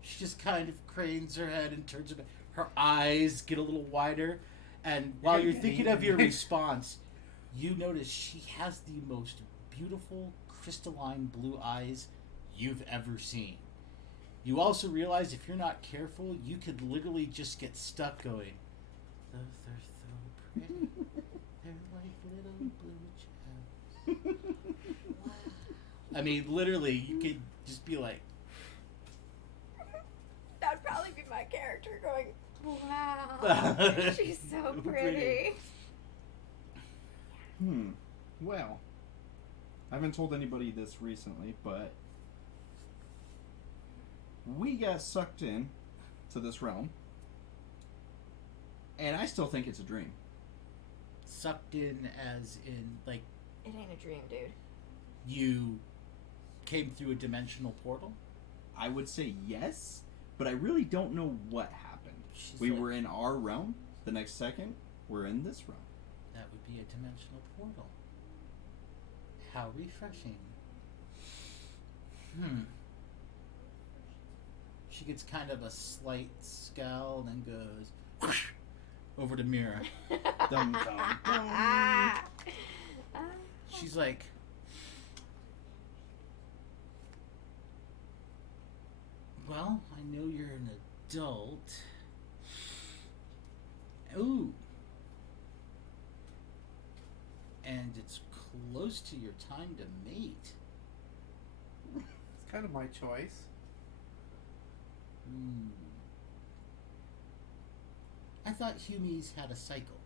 She just kind of cranes her head and turns her back. Her eyes get a little wider. And while you're thinking of your response, you notice she has the most beautiful crystalline blue eyes you've ever seen. You also realize if you're not careful, you could literally just get stuck going, those are so pretty. They're like little blue gems. Wow. I mean, literally, you could just be like, That would probably be my character going, wow, she's so pretty. Well, I haven't told anybody this recently, but we got sucked in to this realm, and I still think it's a dream. sucked in as in, like, It ain't a dream, dude. you came through a dimensional portal? I would say yes, but I really don't know what happened. She's We like, were in our realm. The next second, we're in this realm. that would be a dimensional portal. How refreshing. She gets kind of a slight scowl and then goes over to Mira. Dum, dum, dum. She's like, Well, I know you're an adult. Ooh. And it's close to your time to mate. It's kind of my choice. I thought Humies had a cycle.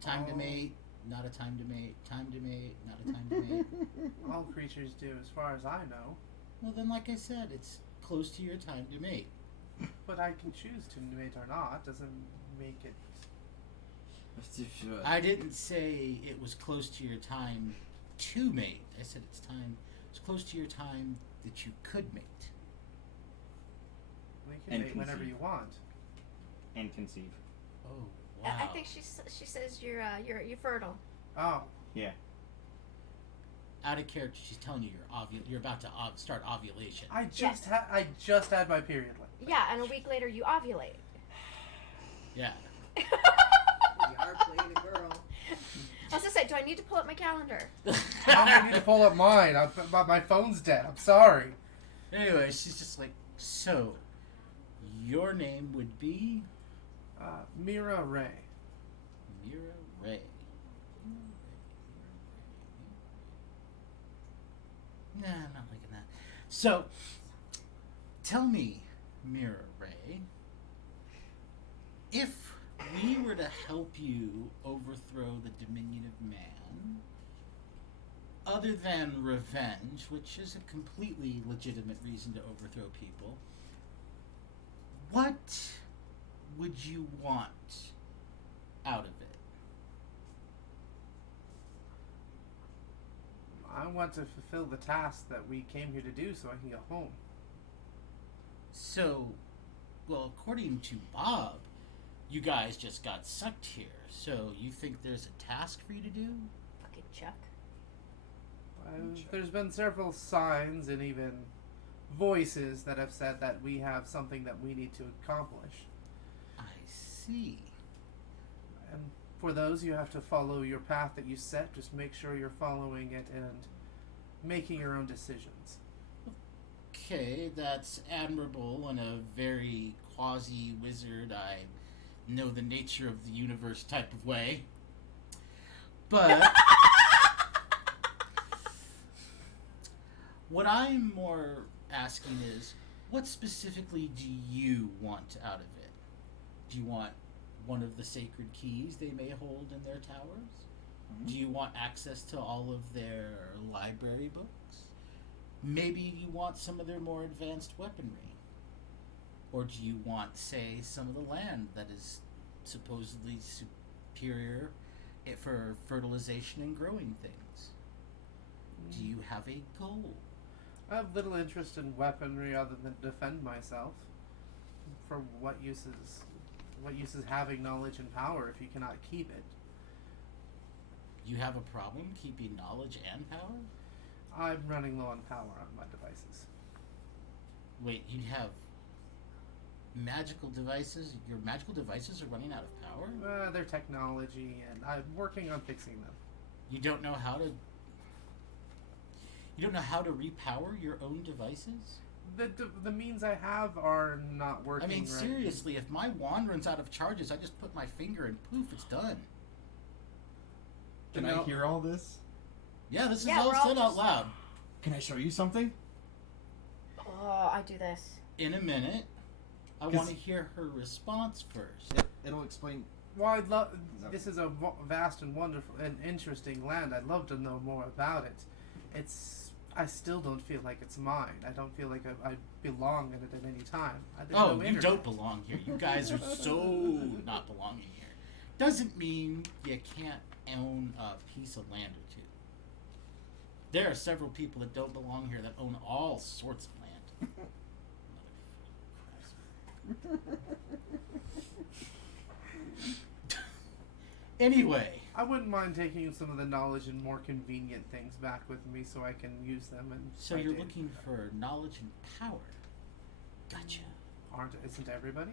Time to mate, not a time to mate, time to mate, not a time to mate. All creatures do, as far as I know. Well, then, like I said, it's close to your time to mate. But I can choose to mate or not. Doesn't make it. I didn't say it was close to your time to mate. I said it's close to your time that you could mate. We can And mate whenever conceive. you want. And conceive. Oh, wow. I think she says you're fertile. Oh, Yeah. Out of character, she's telling you you're about to start ovulation. I just had my period. Yeah, and a week later you ovulate. Yeah. We are playing a girl. I was gonna say, do I need to pull up my calendar? I need to pull up mine. My phone's dead. I'm sorry. Anyway, she's just like, so, your name would be Mira Ray. Mira Ray. Nah, I'm not liking that. So, tell me, Mira Ray, if we were to help you overthrow the Dominion of Man, other than revenge, which is a completely legitimate reason to overthrow people, what would you want out of it? I want to fulfill the task that we came here to do so I can go home. So, well, according to Bob, you guys just got sucked here. So you think there's a task for you to do? Fucking Chuck. There's been several signs and even voices that have said that we have something that we need to accomplish. I see. And for those, you have to follow your path that you set. Just make sure you're following it and making your own decisions. Okay, that's admirable in a very quasi-wizard, I know the nature of the universe type of way. But what I'm more asking is, what specifically do you want out of it? Do you want one of the sacred keys they may hold in their towers? Mm-hmm. Do you want access to all of their library books? Maybe you want some of their more advanced weaponry? Or do you want, say, some of the land that is supposedly superior for fertilization and growing things? Do you have a goal? I have little interest in weaponry other than defend myself. For what use is having knowledge and power if you cannot keep it? You have a problem keeping knowledge and power? I'm running low on power on my devices. Wait, you have magical devices? Your magical devices are running out of power? They're technology, and I'm working on fixing them. You don't know how to... You don't know how to repower your own devices? The means I have are not working. I mean, right. seriously, if my wand runs out of charges, I just put my finger and poof, it's done. Can I hear all this? Yeah, this is Yeah, all we're all said out just- loud. Can I show you something? Oh, I do this. In a minute, I 'Cause- want to hear her response first. It'll explain. Well, I'd love. that- This is a vast and wonderful and interesting land. I'd love to know more about it. I still don't feel like it's mine. I don't feel like I belong in it at any time. There's Oh, no you internet. don't belong here. You guys are so not belonging here. Doesn't mean you can't own a piece of land or two. There are several people that don't belong here that own all sorts of land. Anyway, I wouldn't mind taking some of the knowledge and more convenient things back with me so I can use them. And so you're looking for knowledge and power. Gotcha. Isn't everybody?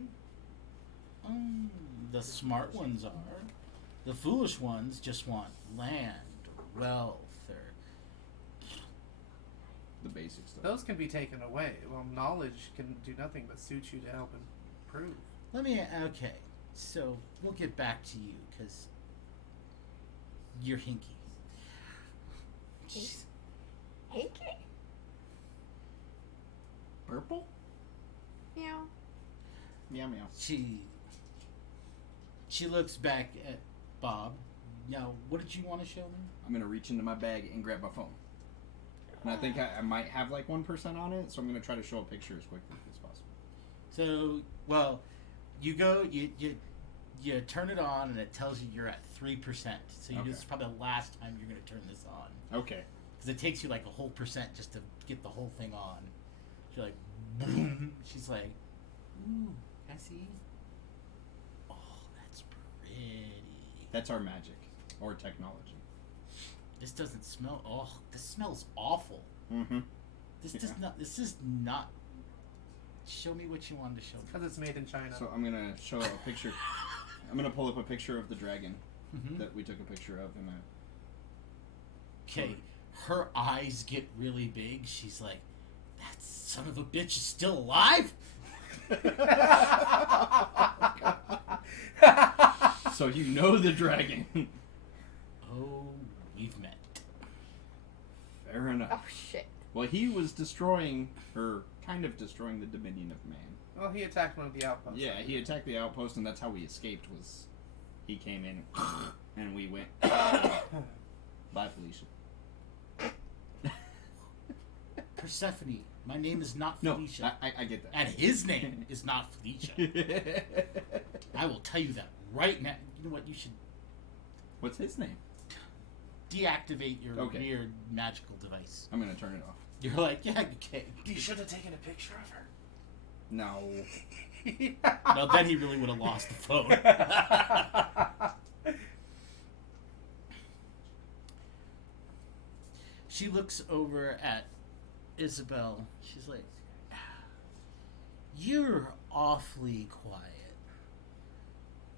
The smart ones are. The foolish ones just want land, wealth, or the basic stuff. Those can be taken away. Well, knowledge can do nothing but suit you to help improve. Okay, so we'll get back to you, because you're hinky. Jeez. Hinky? Purple? Meow. Meow meow. She looks back at Bob. Now, what did you want to show me? I'm gonna reach into my bag and grab my phone. And I think I might have like 1% on it, so I'm gonna try to show a picture as quickly as possible. So, well, you go, you turn it on, and it tells you you're at 3%. So Okay. this is probably the last time you're going to turn this on. Okay. Because it takes you like a whole percent just to get the whole thing on. You're like, boom. She's like, ooh, I see. Oh, that's pretty. That's our magic or technology. This doesn't smell. Oh, this smells awful. Mm-hmm. This does not. This is not. Show me what you wanted to show me. Because it's made in China. So I'm gonna show a picture. I'm gonna pull up a picture of the dragon Mm-hmm. that we took a picture of in Okay, her eyes get really big. She's like, that son of a bitch is still alive? So you know the dragon. Oh, we've met. Fair enough. Oh shit. Well, he was destroying, or kind of destroying the dominion of man. Well, he attacked one of the outposts. Yeah, he attacked the outpost, and that's how we escaped. Was he came in, and we went. Bye, Felicia. Persephone. My name is not No, Felicia. I get that. And his name is not Felicia. I will tell you that right now. You know what? You should What's his name? deactivate your Okay. weird magical device. I'm gonna turn it off. You're like, yeah, okay. You should have taken a picture of her. No. No, then he really would have lost the phone. She looks over at Isabel. She's like, you're awfully quiet.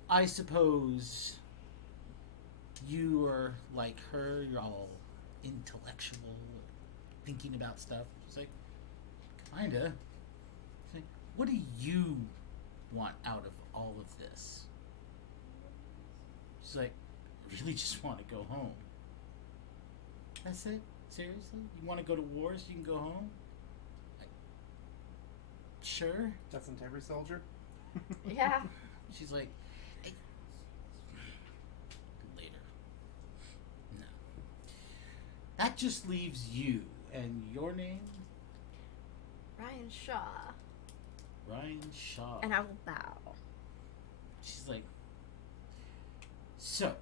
I suppose you are like her. You're all intellectual, thinking about stuff. She's like, kinda. She's like, what do you want out of all of this? She's like, I really just want to go home. That's it? Seriously? You want to go to wars? You can go home? Like, sure. Doesn't every soldier? Yeah. She's like, hey. Later. No. That just leaves you. And your name? Ryan Shaw. Ryan Shaw. And I will bow. She's like, so,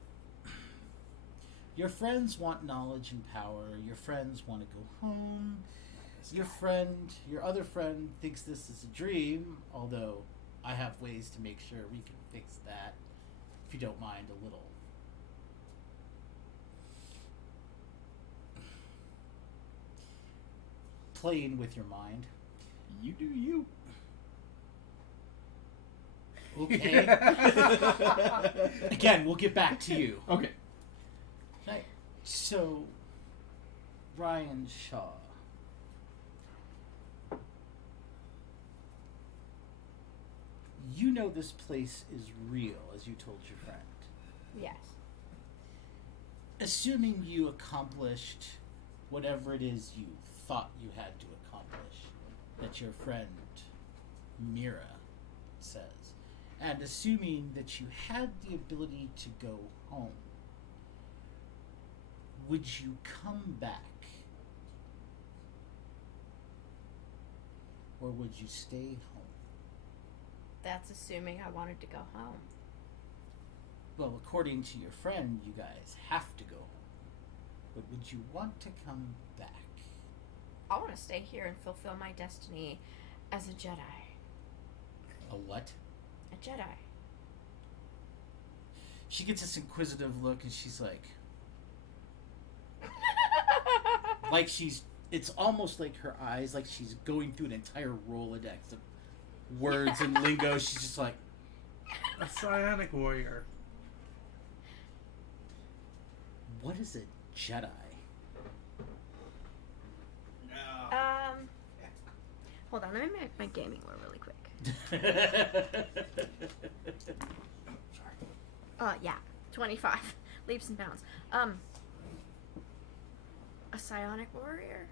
your friends want knowledge and power. Your friends want to go home. Your other friend thinks this is a dream, although I have ways to make sure we can fix that, if you don't mind a little. Playing with your mind. You do you. Okay. Again, we'll get back to you. Okay. Right. So, Ryan Shaw. You know this place is real, as you told your friend. Yes. Assuming you accomplished whatever it is you thought you had to accomplish, that your friend Mira says, and assuming that you had the ability to go home, would you come back? Or would you stay home? That's assuming I wanted to go home. Well, according to your friend, you guys have to go home. But would you want to come back? I want to stay here and fulfill my destiny as a Jedi. A what? A Jedi. She gets this inquisitive look and she's like she's, it's almost like her eyes, like she's going through an entire Rolodex of words and lingo. She's just like, A psionic warrior. what is a Jedi? Hold on, let me make my gaming roll really quick. Yeah, 25 leaps and bounds. A psionic warrior.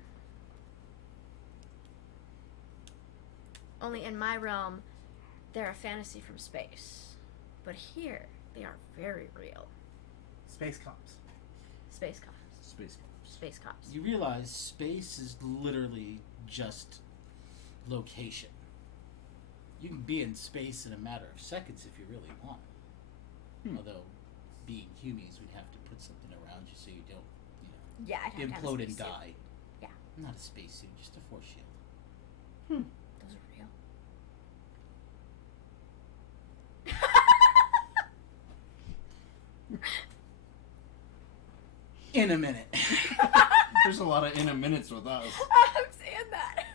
Only in my realm, they're a fantasy from space, but here they are very real. Space cops. Space cops. Space Force. Space cops. You realize space is literally just location. You can be in space in a matter of seconds if you really want. Although, being humans, we'd have to put something around you so you don't, Yeah, I'd have to have a implode and spacesuit. die. Yeah. Not a spacesuit, just a force shield. Those are real. In a minute. There's a lot of in a minutes with us. I'm saying that.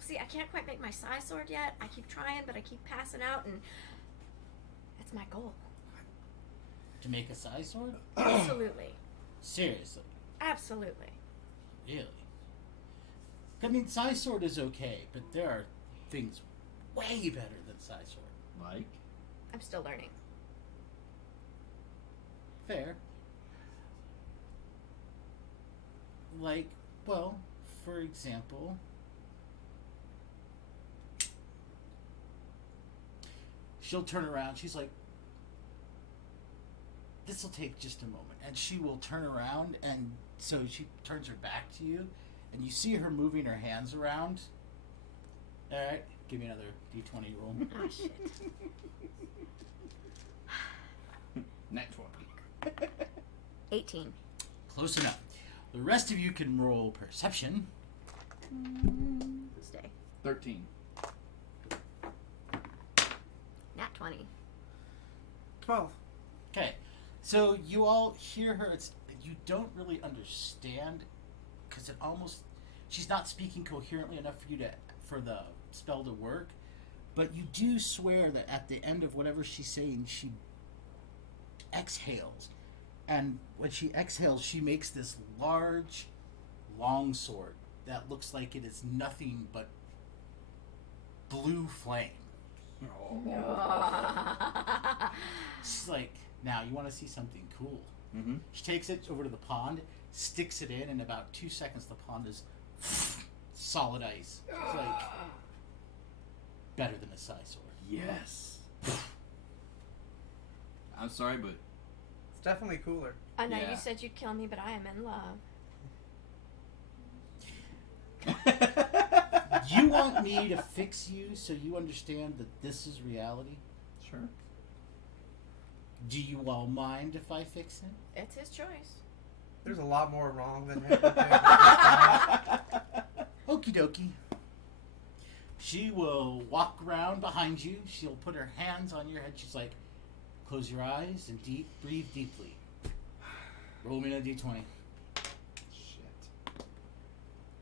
See, I can't quite make my psi sword yet. I keep trying, but I keep passing out, and that's my goal. To make a psi sword? Absolutely. Seriously. Absolutely. Really? I mean, psi sword is okay, but there are things way better than psi sword. Like? I'm still learning. Fair. Like, well, for example, she'll turn around. She's like, this will take just a moment. And she will turn around, and so she turns her back to you, and you see her moving her hands around. All right, give me another d20 roll. Oh, shit. Net 20. 18. Close enough. The rest of you can roll perception. Stay. 13. Nat 20. 12. Okay, so you all hear her. You don't really understand because it almost she's not speaking coherently enough for the spell to work. But you do swear that at the end of whatever she's saying, she exhales, and when she exhales, she makes this large, long sword that looks like it is nothing but blue flame. She's like, now you want to see something cool. Mm-hmm. She takes it over to the pond, sticks it in about 2 seconds the pond is solid ice. It's like better than a psi sword. Yes. I'm sorry, but It's definitely cooler. I know Yeah. you said you'd kill me, but I am in love. You want me to fix you so you understand that this is reality? sure. Do you all mind if I fix him? It's his choice. There's a lot more wrong than him. Okie dokie. She will walk around behind you. She'll put her hands on your head. She's like, close your eyes and breathe deeply. Roll me a d20. Shit.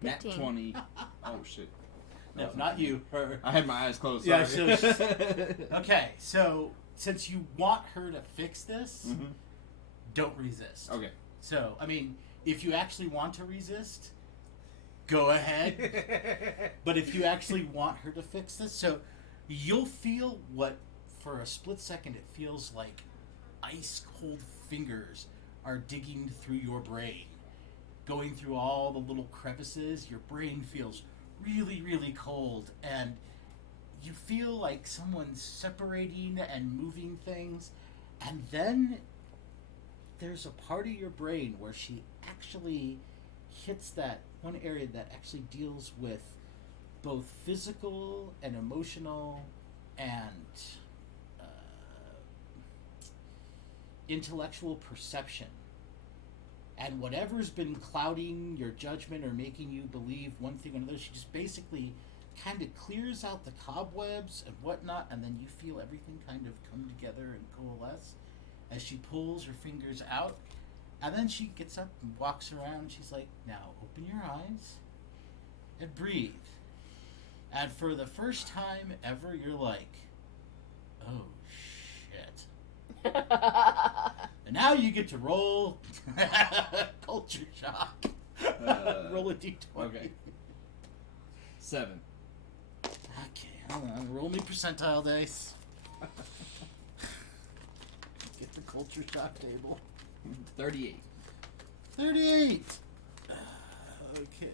Net 15. 20. Oh, shit. No, not you. Her. I had my eyes closed. Yeah, Sorry. Okay, so since you want her to fix this, Mhm. don't resist. Okay. So, I mean, if you actually want to resist, go ahead. But if you actually want her to fix this, so you'll feel what, for a split second, it feels like ice cold fingers are digging through your brain, going through all the little crevices. Your brain feels really, really cold, and you feel like someone's separating and moving things, and then there's a part of your brain where she actually hits that one area that actually deals with both physical and emotional and intellectual perception. And whatever's been clouding your judgment or making you believe one thing or another, she just basically kind of clears out the cobwebs and whatnot, and then you feel everything kind of come together and coalesce as she pulls her fingers out. And then she gets up and walks around. She's like, now open your eyes and breathe. And for the first time ever, you're like, oh shit. And now you get to roll culture shock. Roll a d20. Okay. 7. Okay, hold on. Roll me percentile dice. Get the culture shock table. 38. 38. Okay.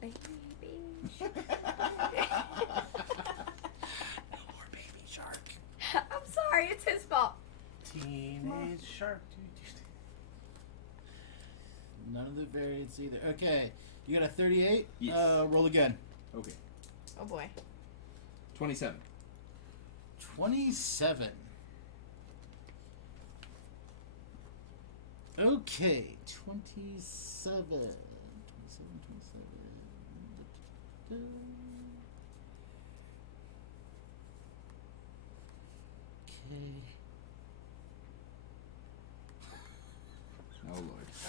Baby No more baby shark. I'm sorry, it's his fault. Teenage shark. None of the variants either. Okay, you got a 38? Yes. Roll again. Okay. Oh boy. 27. 27. Okay, 27. 27. Okay. Oh, Lord.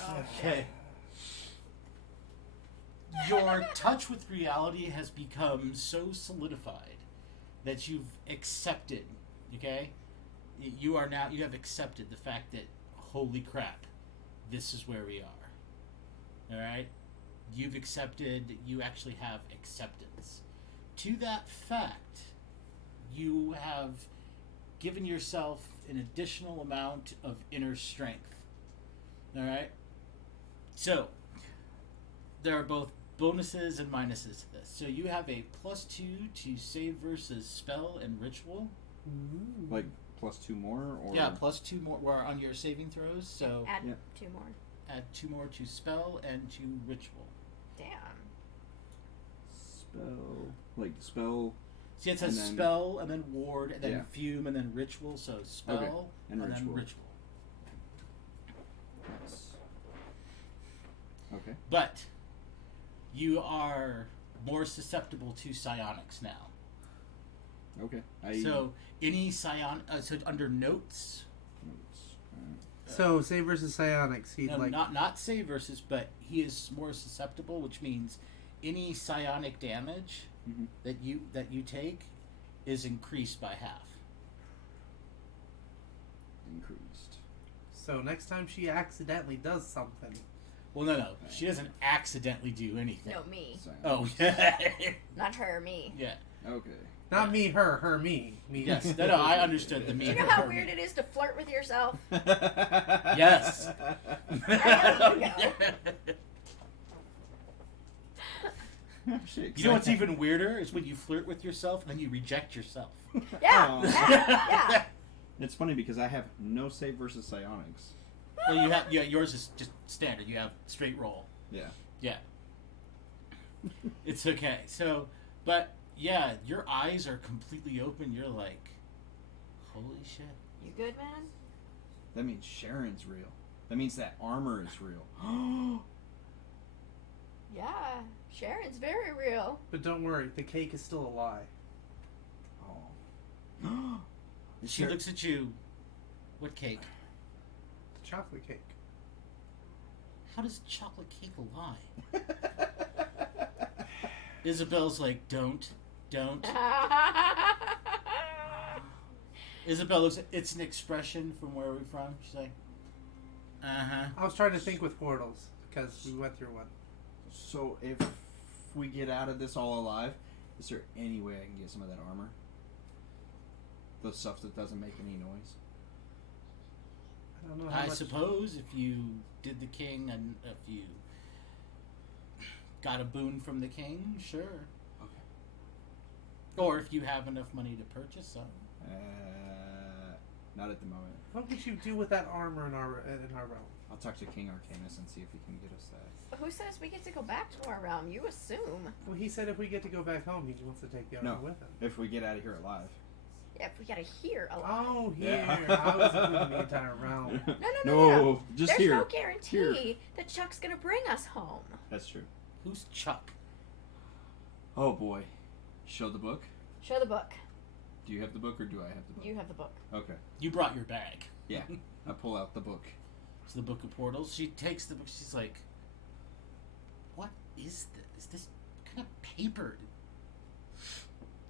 Oh, Okay. Your touch with reality has become so solidified that you've accepted, okay? You have accepted the fact that, holy crap, this is where we are. Alright? You've accepted, you actually have acceptance. To that fact, you have given yourself an additional amount of inner strength. Alright? So, there are both bonuses and minuses to this. So you have a +2 to save versus spell and ritual. Like, +2 more? Or Yeah, +2 more on your saving throws. So Add Yeah. 2 more. add 2 more to spell and to ritual. Damn. Spell. Like, spell See, it says And then- spell and then ward and then Yeah. fume and then ritual. So spell Okay, and then ritual. ritual. Nice. Okay. But you are more susceptible to psionics now. Okay. So any so under notes. So, say versus psionics, he'd No, like. not save versus, but he is more susceptible, which means any psionic damage Mhm. that you take is increased by half. Increased. So, next time she accidentally does something. Well, no, she doesn't accidentally do anything. No, me. Oh, Not her, me. yeah. Okay. Not me, her, me. Me. Yes. No, I understood the me. Do you know how weird it is to flirt with yourself? Yes. You know what's even weirder is when you flirt with yourself and then you reject yourself. Yeah, Oh. yeah. It's funny because I have no save versus psionics. Well, you have yours is just standard. You have straight roll. Yeah. Yeah. It's okay. So, but yeah, your eyes are completely open. You're like, holy shit. You good, man? That means Sharon's real. That means that armor is real. Yeah. Sharon's very real. But don't worry, the cake is still a lie. Oh. She looks at you. What cake? It's chocolate cake. How does chocolate cake lie? Isabel's like, don't. Isabel looks. It's an expression from where we're from. She's like, I was trying to think with portals, because we went through one. So if we get out of this all alive, is there any way I can get some of that armor? The stuff that doesn't make any noise? I don't know how I much. suppose if you did the king and if you got a boon from the king, sure. Okay. Or if you have enough money to purchase some. Not at the moment. What would you do with that armor in our realm? I'll talk to King Arcanus and see if he can get us that. Who says we get to go back to our realm? You assume. Well, he said if we get to go back home, he wants to take the armor No. with him. If we get out of here alive. Yeah, if we gotta hear a lot. Oh, here. Yeah. I was including the entire realm. No. Just There's here. no guarantee that Chuck's gonna bring us home. That's true. Who's Chuck? Oh boy. Show the book. Show the book. Do you have the book or do I have the book? You have the book. Okay. You brought your bag. Yeah. I pull out the book. It's the Book of Portals. She takes the book. She's like, is this? Is this kind of paper?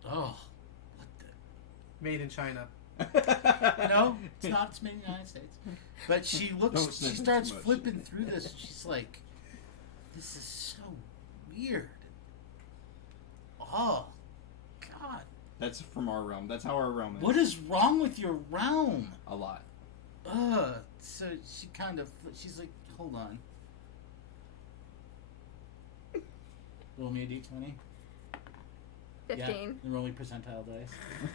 Oh, what the? Made in China. No, it's not. It's made in the United States. But she looks. Don't She sniff starts too much. flipping through this, and she's like, "This is so weird." Oh, God. That's from our realm. That's how our realm is. What is wrong with your realm? A lot. So she kind of, she's like, hold on. Roll me a d20. 15. Yeah, and roll me percentile dice.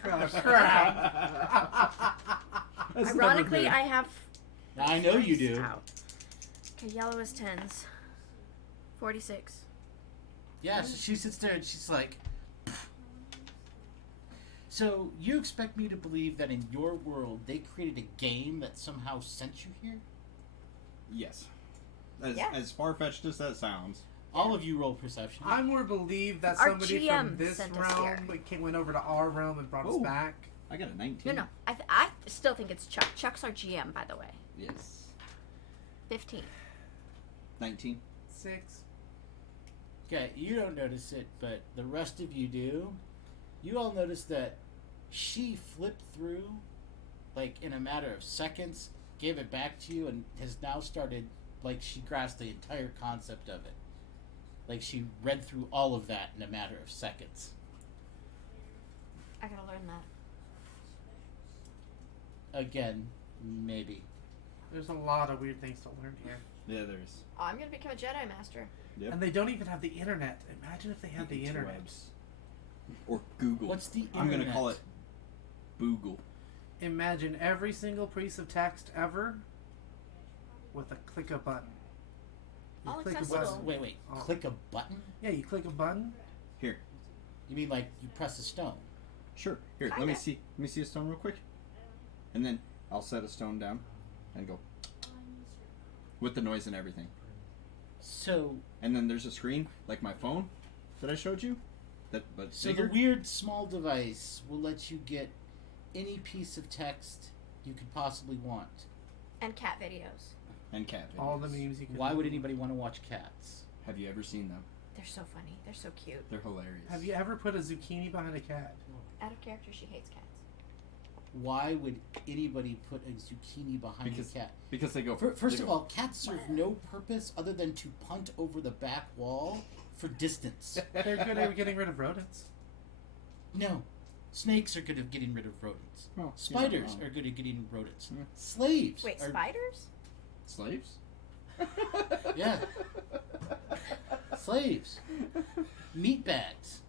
Oh, crap. That's Ironically, never I have. I know you do. Ow. Okay, yellow is 10s. 46. Yeah, so she sits there and she's like, "Pfft." So you expect me to believe that in your world they created a game that somehow sent you here? Yes. Yeah. As far-fetched as that sounds. All of you roll perception. I more believe that Our somebody GM from this sent us realm here. went over to our realm and brought us Oh. back. I got a 19. No. I still think it's Chuck. Chuck's our GM, by the way. Yes. 15. 19. 6. Okay, you don't notice it, but the rest of you do. You all notice that she flipped through, like, in a matter of seconds, gave it back to you, and has now started, like, she grasped the entire concept of it. Like, she read through all of that in a matter of seconds. I gotta learn that. Again, maybe. There's a lot of weird things to learn here. Yeah, there's. Oh, I'm gonna become a Jedi Master. Yep. And they don't even have the internet. Imagine if they had the internet. Interwebs. Or Google. What's the I'm going to internet? call it Boogle. Imagine every single piece of text ever with a click a button. You All click a accessible. button. Wait. Oh. Click a button? Yeah, you click a button. You mean like you press a stone? Sure. Here, let me see. Let me see a stone real quick. And then I'll set a stone down and go with the noise and everything. So And then there's a screen like my phone that I showed you. But So bigger. the weird small device will let you get any piece of text you could possibly want. And cat videos. And cat videos. All the memes you can. Why would anybody want to watch cats? Have you ever seen them? They're so funny. They're so cute. They're hilarious. Have you ever put a zucchini behind a cat? Out of character, she hates cats. Why would anybody put a zucchini behind Because- a cat? Because they go. First they of go, all, cats serve no purpose other than to punt over the back wall for distance. They're good at getting rid of rodents. No. Snakes are good at getting rid of rodents. well, Spiders you're not wrong. are good at getting rodents. Yeah. Slaves Wait, are spiders? Slaves? Yeah. Slaves. Meat bags.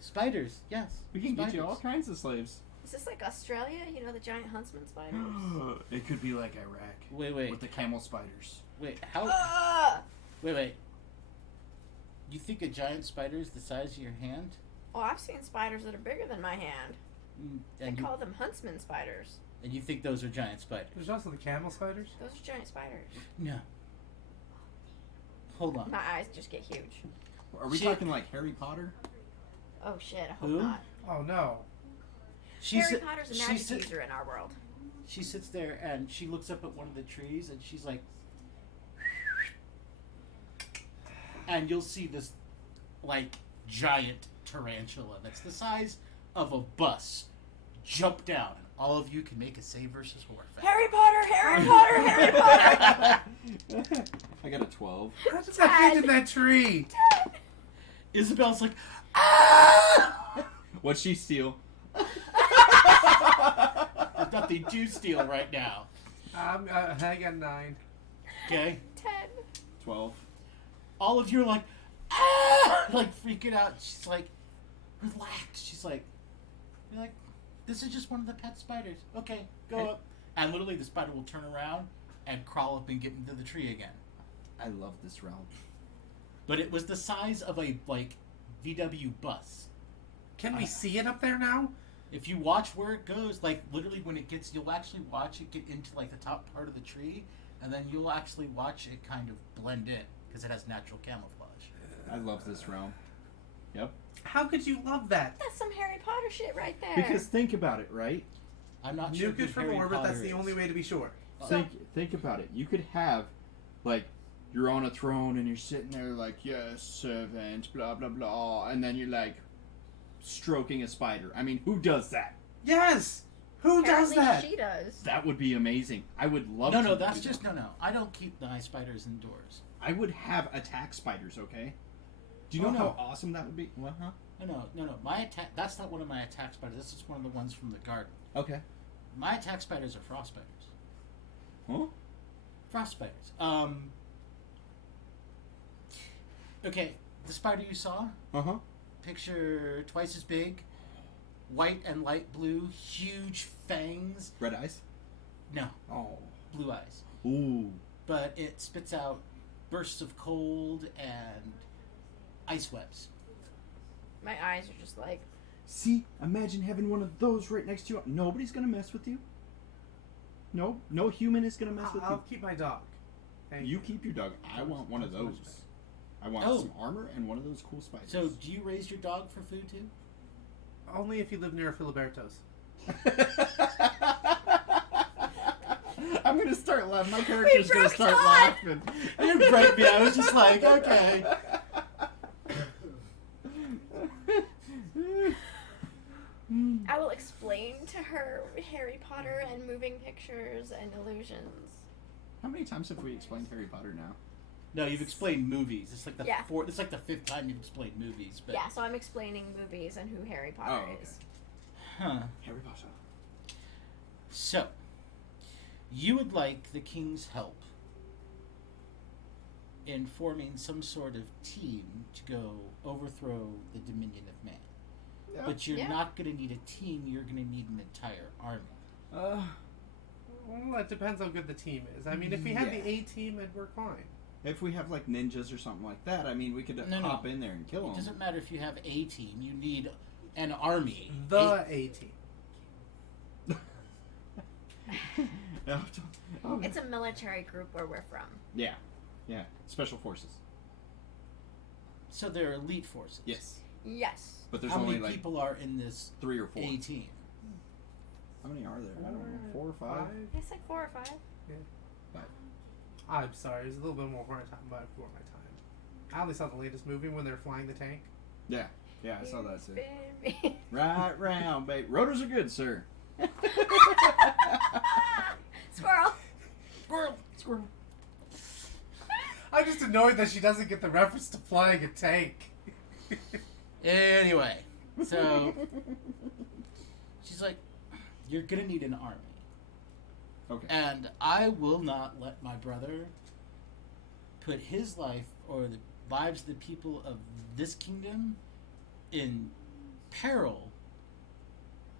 Spiders, yes. We can get you Spiders. all kinds of slaves. Is this like Australia? You know, the giant huntsman spiders? It could be like Iraq. Wait. With the camel spiders. Wait, how? Ah! Wait. You think a giant spider is the size of your hand? Oh, I've seen spiders that are bigger than my hand. They And you, call them huntsman spiders. and you think those are giant spiders? There's also the camel spiders. Those are giant spiders. No. Hold on. My eyes just get huge. Are we She- talking like Harry Potter? Oh shit, I hope Who? not. Oh no. Harry Potter's a she magic sit- user in our world. She sits there and she looks up at one of the trees and she's like, and you'll see this like giant tarantula that's the size of a bus jump down, and all of you can make a save versus horror. Harry Potter, Harry Potter, Harry Potter! I got a 12. How does that fit in that tree? Isabel's like, ah! What'd she steal? There's nothing to steal right now. I got 9. Okay, 10. 12. all of you are like, ah! Like freaking out. She's like, relax. She's like, you're like, this is just one of the pet spiders. Okay, go up. And literally the spider will turn around and crawl up and get into the tree again. I love this realm. But it was the size of a like VW bus. Can we see it up there now? If you watch where it goes, like literally when it gets, you'll actually watch it get into like the top part of the tree, and then you'll actually watch it kind of blend in because it has natural camouflage. I love this realm. Yep. How could you love that? That's some Harry Potter shit right there. Because think about it, right? I'm not sure. Nuke who it from Harry orbit, Potter that's the is. only way to be sure. Think about it. You could have, like, you're on a throne and you're sitting there like, yes, servant, blah, blah, blah. And then you're like stroking a spider. I mean, who does that? Yes! Who does Apparently that? she does. That would be amazing. I would love No, to no, that's do just that. no. I don't keep the ice spiders indoors. I would have attack spiders, okay? Do you Oh, know no. how awesome that would be? What, huh? No. My attack. That's not one of my attack spiders. This is one of the ones from the garden. Okay. My attack spiders are frost spiders. Huh? Frost spiders. Okay, the spider you saw. Uh-huh. Picture twice as big, white and light blue, huge fangs. Red eyes? No, Oh. blue eyes. Ooh. But it spits out bursts of cold and ice webs. My eyes are just like, See? Imagine having one of those right next to you. Nobody's gonna mess with you. No human is gonna mess with I'll you. keep my dog. Thank You keep your dog. I want one of That's much those. I want Oh. some armor and one of those cool spiders. So, do you raise your dog for food too? Only if you live near a Filiberto's. I'm gonna start laughing. My character's gonna broke start time. laughing. You break me. I was just like, okay. I will explain to her Harry Potter and moving pictures and illusions. How many times have we explained Harry Potter now? No, you've explained movies. It's like the Yeah. fourth. It's like the fifth time you've explained movies. But Yeah, so I'm explaining movies and who Harry Potter Oh, okay. is. Huh. Harry Potter. So, you would like the king's help in forming some sort of team to go overthrow the Dominion of Man. Yeah. But you're Yeah. not going to need a team. You're going to need an entire army. Well, it depends how good the team is. I mean, if we had Yeah. the A team, it'd work fine. If we have like ninjas or something like that, I mean, we could No, no. hop in there and kill It them. doesn't matter if you have a team. You need an army. The A team. It's a military group where we're from. Yeah, special forces. So they're elite forces. Yes, Yes. but there's How only many like people are in this 3 or 4. A team? How many are there? I don't know. 4 or 5. It's like 4 or 5. I'm sorry, it's a little bit more before my time. I only saw the latest movie when they're flying the tank. Yeah, I saw that too. Baby. Right round, babe. Rotors are good, sir. Squirrel. Squirrel. I'm just annoyed that she doesn't get the reference to flying a tank. Anyway, so she's like, you're going to need an army. Okay. And I will not let my brother put his life or the lives of the people of this kingdom in peril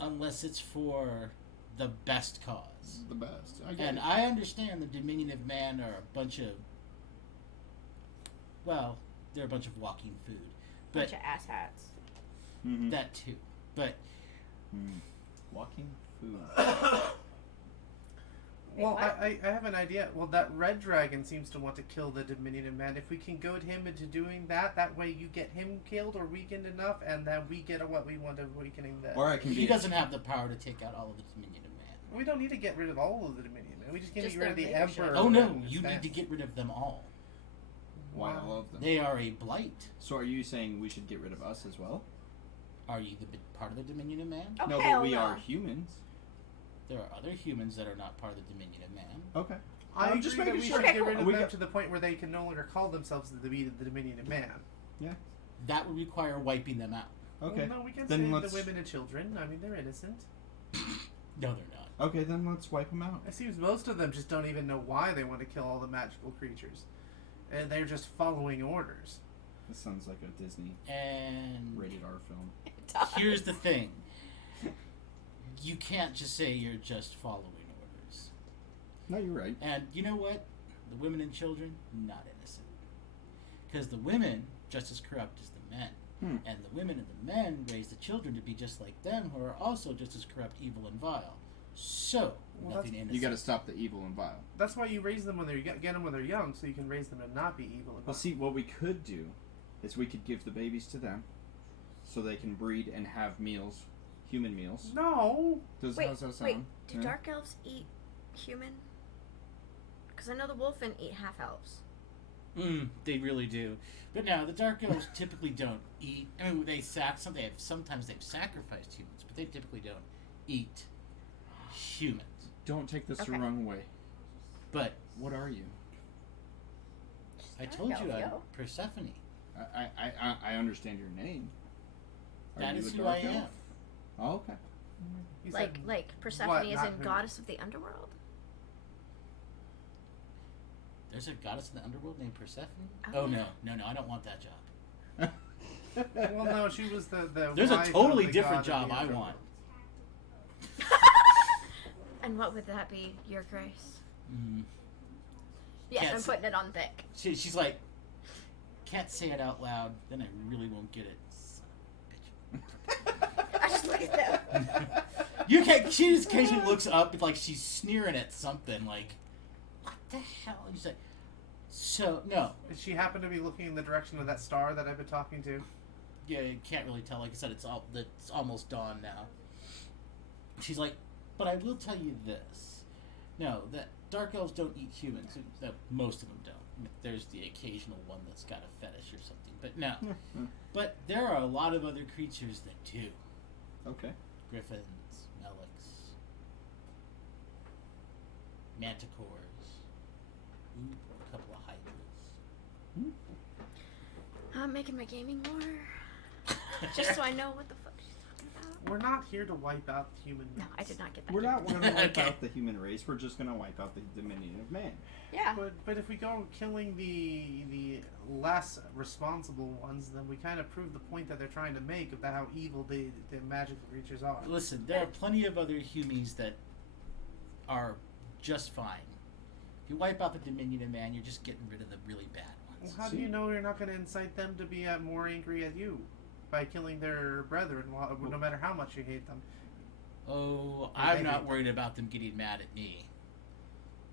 unless it's for the best cause. The best. I get And it. I understand the Dominion of Man are a bunch of, well, they're a bunch of walking food. But Bunch of asshats. Mhm. that too. But Walking food. Well, what? I have an idea. Well, that red dragon seems to want to kill the Dominion of Man. If we can goad him into doing that, that way you get him killed or weakened enough, and then we get what we want of weakening the... Or I can he be. doesn't have the power to take out all of the Dominion of Man. We don't need to get rid of all of the Dominion, man. We just need Just to get rid of the their leadership. Emperor. Oh no, and his you need fans. to get rid of them all. Why all of them? They are a blight. So are you saying we should get rid of us as well? Are you part of the Dominion of Man? Oh, no, hell but we no. are humans. There are other humans that are not part of the Dominion of Man. Okay. I I'm agree just that making we sure. should Okay, get rid cool. of We them got- to the point where they can no longer call themselves the Dominion of Man. That would require wiping them out. Okay. Well, no, we can Then save let's- the women and children. I mean, they're innocent. No, they're not. Okay, then let's wipe them out. It seems most of them just don't even know why they want to kill all the magical creatures. And they're just following orders. This sounds like a Disney And rated R film. here's the thing. You can't just say you're just following orders. No, you're right. And you know what? The women and children, not innocent. Because the women, just as corrupt as the men. And the women and the men raise the children to be just like them, who are also just as corrupt, evil, and vile. So, Well, nothing innocent. You got to stop the evil and vile. That's why you raise them when they're get them when they're young, so you can raise them to not be evil. Well, see, what we could do is we could give the babies to them, so they can breed and have meals, human meals. No. How's that sound? Wait, do Yeah? dark elves eat human? Because I know the wolfen eat half elves. They really do. But no, the Dark Elves typically don't eat. I mean, sometimes they've sacrificed humans, but they typically don't eat humans. Don't take this the Okay. wrong way. But What are you? I told you I'm Yo. Persephone. I understand your name. That you is a who dark I am. elf? Oh, okay. You Like said Persephone what, is not in who? goddess of the underworld. There's a goddess in the underworld named Persephone? Oh, Oh, yeah. no, I don't want that job. Well, no, she was the There's a wife of totally the different god of job the I underworld. want. And what would that be, Your Grace? Mm. Yes, Can't I'm say- putting it on thick. She's like, can't say it out loud, then I really won't get it. Son of a bitch. I just look at them. You can't. She just occasionally looks up, like she's sneering at something. Like, what the hell? And she's like, so no, Did she happen to be looking in the direction of that star that I've been talking to? yeah, you can't really tell. Like I said, it's almost dawn now. She's like, but I will tell you this. No, that dark elves don't eat humans. That most of them don't. There's the occasional one that's got a fetish or something, but no. But there are a lot of other creatures that do. Okay. Griffins, Melics, Manticores, ooh, a couple of hydras. I'm making my gaming more. Just so I know what the fuck she's talking about. We're not here to wipe out the human No, race. I did not get that. We're not going to wipe Okay. out the human race. We're just going to wipe out the dominion of man. Yeah. But if we go killing the less responsible ones, then we kind of prove the point that they're trying to make about how evil the magical creatures are. Listen, there are plenty of other humies that are just fine. If you wipe out the Dominion of Man, you're just getting rid of the really bad Well, ones. how do you know you're not going to incite them to be more angry at you by killing their brethren, no matter how much you hate them? Oh, They I'm hate not them. worried about them getting mad at me.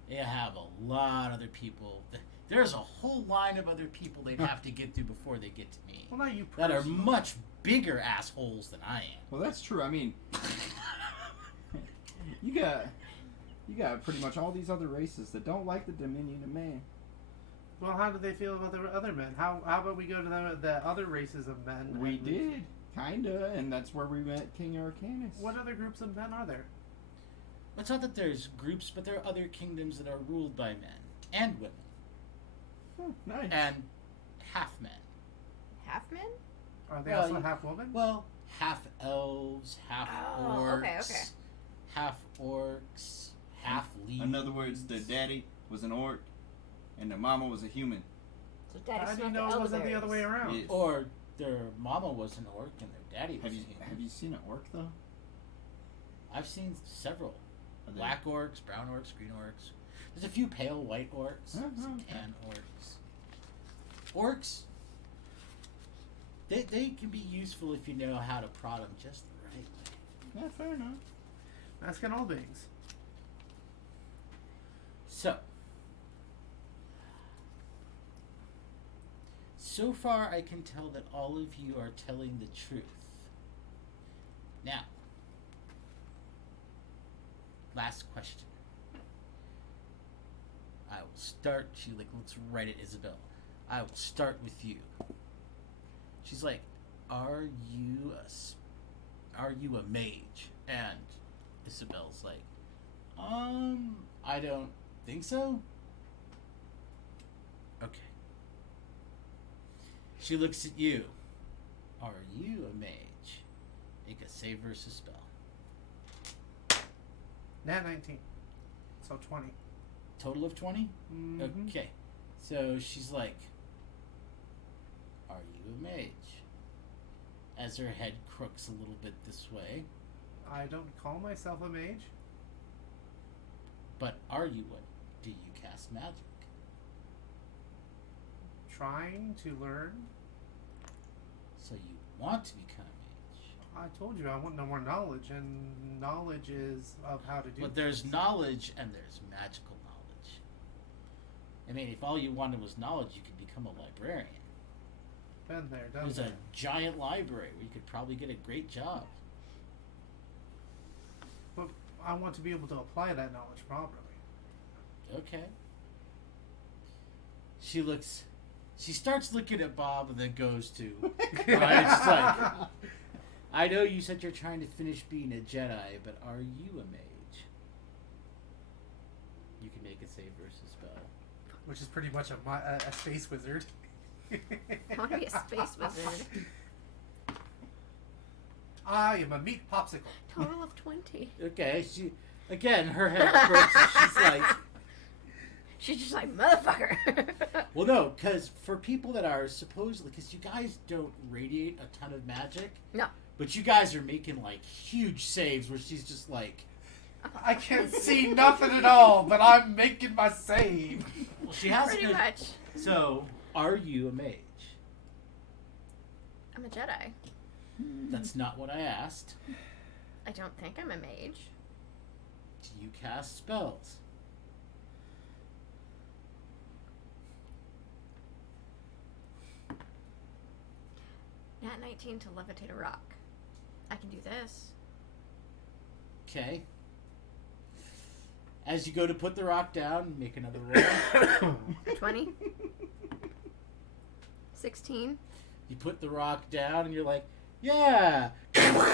They have a lot of other people. There's a whole line of other people they'd have to get through before they get to me. Well, not you That are personally. much bigger assholes than I am. Well, that's true. I mean, you got pretty much all these other races that don't like the dominion of man. Well, how do they feel about the other men? How about we go to the other races of men? We and did, kinda, and that's where we met King Arcanus. What other groups of men are there? It's not that there's groups, but there are other kingdoms that are ruled by men and women Oh, nice. and half men. Half men? Are they Well, also you- half women? Well, half elves, half Oh, orcs, okay. half orcs, half leaves. In other words, the daddy was an orc, and the mama was a human. So daddy How do you smelled know the it wasn't the other way elderberries. around? Yes. Or their mama was an orc and their daddy was Have a you human. seen an orc though? I've seen several. Are they- Black orcs, brown orcs, green orcs. There's a few pale white orcs, some okay. tan orcs. Orcs, they can be useful if you know how to prod them just the right way. Yeah, fair enough. Asking all beings. So far I can tell that all of you are telling the truth. Now, last question. I will start. She looks right at Isabel. I will start with you. She's like, "Are you a mage?" And Isabel's like, I don't think so." Okay. She looks at you. "Are you a mage?" Make a save versus spell. Nat 19. So 20. Total of 20? Mm-hmm. Okay. So she's like, "Are you a mage?" As her head crooks a little bit this way. I don't call myself a mage. But are you one? Do you cast magic? Trying to learn. So you want to become a mage. I told you I want no more knowledge, and knowledge is of how to do But there's things. knowledge and there's magical knowledge. I mean, if all you wanted was knowledge, you could become a librarian. Been there, done There's that. a giant library where you could probably get a great job. But I want to be able to apply that knowledge properly. Okay. She looks She starts looking at Bob and then goes to. Right? It's like, I know you said you're trying to finish being a Jedi, but are you a mage? You can make a save versus spell. Which is pretty much a space wizard. I want to be a space wizard. I am a meat popsicle. Total of 20. Okay, she again her head explores. She's like, She's just like, motherfucker. well, no, because for people that are supposedly, because you guys don't radiate a ton of magic. No. But you guys are making like huge saves where she's just like, I can't see nothing at all, but I'm making my save. well, she has Pretty no- much. So, are you a mage? I'm a Jedi. That's not what I asked. I don't think I'm a mage. Do you cast spells? Nat 19 to levitate a rock. I can do this. Okay. As you go to put the rock down, make another roll. 20. 16. You put the rock down and you're like, yeah! Her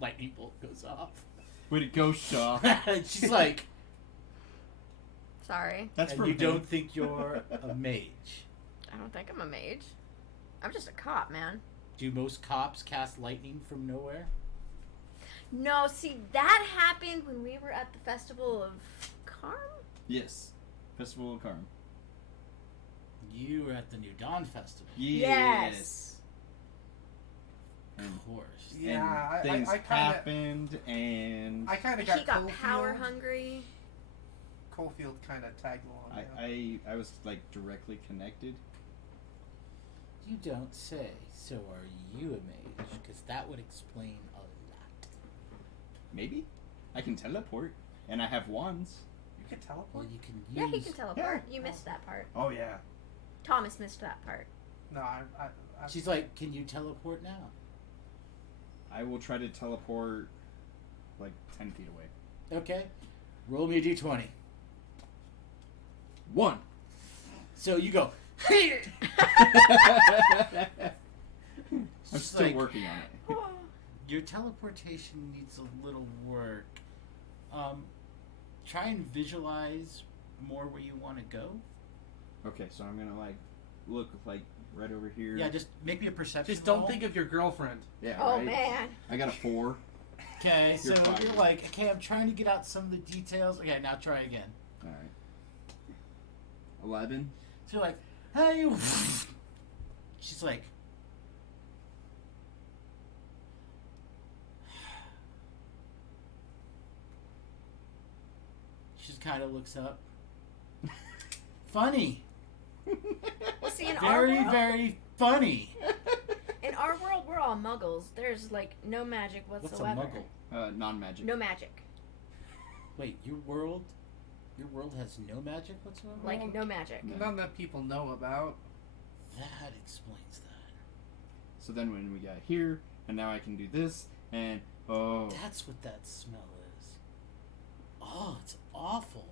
lightning bolt goes off. Way to go, Shaw. And she's like, Sorry. That's and for you me. don't think you're a mage. I don't think I'm a mage. I'm just a cop, man. Do most cops cast lightning from nowhere? No, see, that happened when we were at the Festival of Karm? Yes. Festival of Karm. You were at the New Dawn Festival. Yes. And, Of course. Yeah, and things I kinda, happened, and I kind of got He got Coalfield. power hungry. Coalfield kind of tagged along. yeah. I was like directly connected. You don't say. So are you a mage? Because that would explain a lot. Maybe I can teleport, and I have wands. You could teleport. Well, you can use. Yeah, he can teleport. Yeah. You missed that part. Oh yeah. Thomas missed that part. No, I She's like, can you teleport now? I will try to teleport like 10 feet away. Okay. Roll me a d20. 1. So you go. I'm She's still like, working on it. Your teleportation needs a little work. Try and visualize more where you want to go. Okay, so I'm gonna like look like right over here. Yeah, just make me a perception. just don't roll. think of your girlfriend. Yeah. Oh, right? man. I got a 4. Okay, so You're fine. you're like, okay, I'm trying to get out some of the details. Okay, now try again. All right. 11. So you're like, hey. She's like, she just kind of looks up. Funny. Well, see, in our Very, world, very funny. in our world, we're all muggles. There's, like, no magic What's a whatsoever. muggle? Non-magic. No magic. Wait, your world has no magic whatsoever? Like, no magic. No. None that people know about. That explains that. So then when we got here, and now I can do this, and oh. That's what that smell is. Oh, it's awful.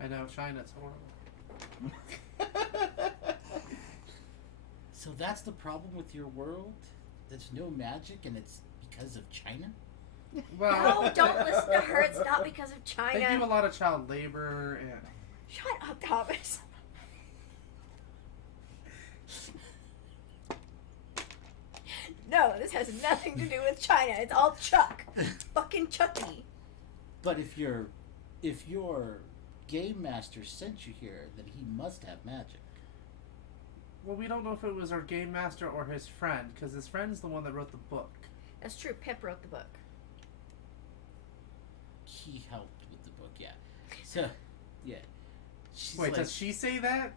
I know, China's horrible. So that's the problem with your world? There's no magic and it's because of China? Well, No, don't listen to her. It's not because of They give a China. lot of child labor and Shut up, Thomas. No, this has nothing to do with China. It's all Chuck. Fucking Chucky. But if your game master sent you here, then he must have magic. well, we don't know if it was our game master or his friend, because his friend's the one that wrote the book. That's true. Pip wrote the book. He helped with the book, yeah. So, yeah. She's Wait, like, does she say that?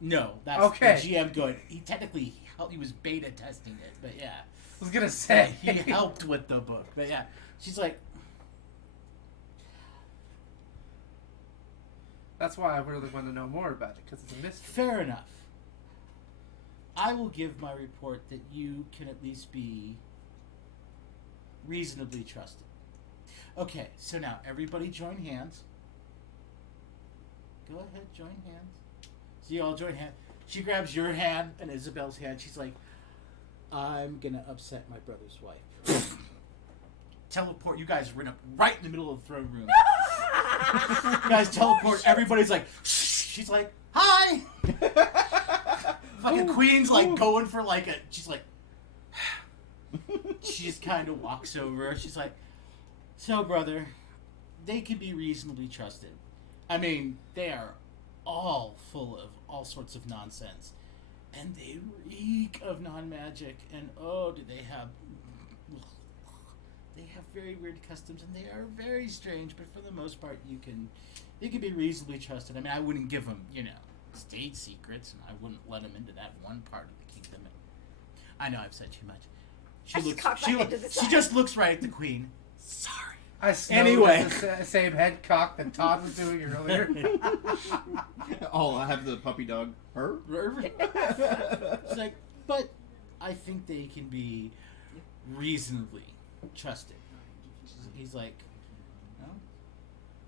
No, that's Okay. the GM going. He technically he was beta testing it, but yeah. I was gonna say He helped with the book, but yeah. She's like, That's why I really want to know more about it, because it's a mystery. fair enough. I will give my report that you can at least be reasonably trusted. Okay, so now everybody join hands. Go ahead, join hands. You all join hand. She grabs your hand and Isabel's hand. She's like, I'm gonna upset my brother's wife. Teleport. You guys are right in the middle of the throne room. You guys teleport. Everybody's like, shh. She's like, hi. Fucking Queen's like going for like a. She's like. She just kind of walks over. She's like, so brother, they can be reasonably trusted. I mean, they are all full of all sorts of nonsense. And they reek of non-magic. And oh, do they have... They have very weird customs, and they are very strange. But for the most part, they can be reasonably trusted. I mean, I wouldn't give them, state secrets, and I wouldn't let them into that one part of the kingdom. I know I've said too much. She just looks right at the Queen. Sorry. Anyway, the same head cock that Todd was doing earlier. Oh, I have the puppy dog. Her? It's like, but I think they can be reasonably trusted. He's like, no,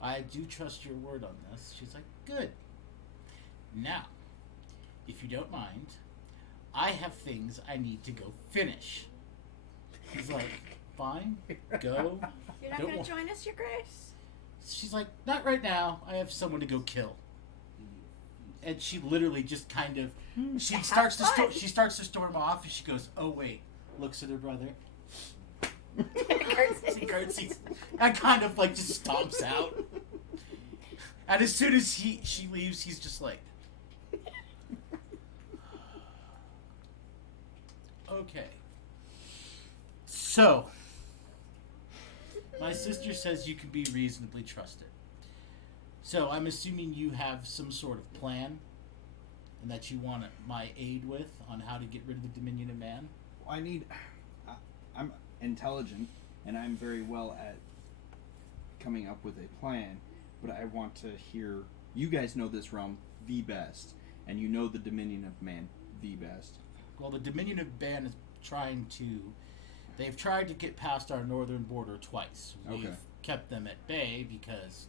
I do trust your word on this. She's like, good. Now, if you don't mind, I have things I need to go finish. He's like, fine, go. You're not going to join us, Your Grace? She's like, not right now. I have someone to go kill. And she literally just kind of, she starts to storm off, and she goes, oh wait, looks at her brother. Curtsies. And kind of like just stomps out. And as soon as she leaves, he's just like, okay. So, my sister says you can be reasonably trusted. So, I'm assuming you have some sort of plan and that you want my aid with on how to get rid of the Dominion of Man. I'm intelligent, and I'm very well at coming up with a plan, but I want to hear, you guys know this realm the best, and you know the Dominion of Man the best. Well, the Dominion of Man is they've tried to get past our northern border twice. We've kept them at bay because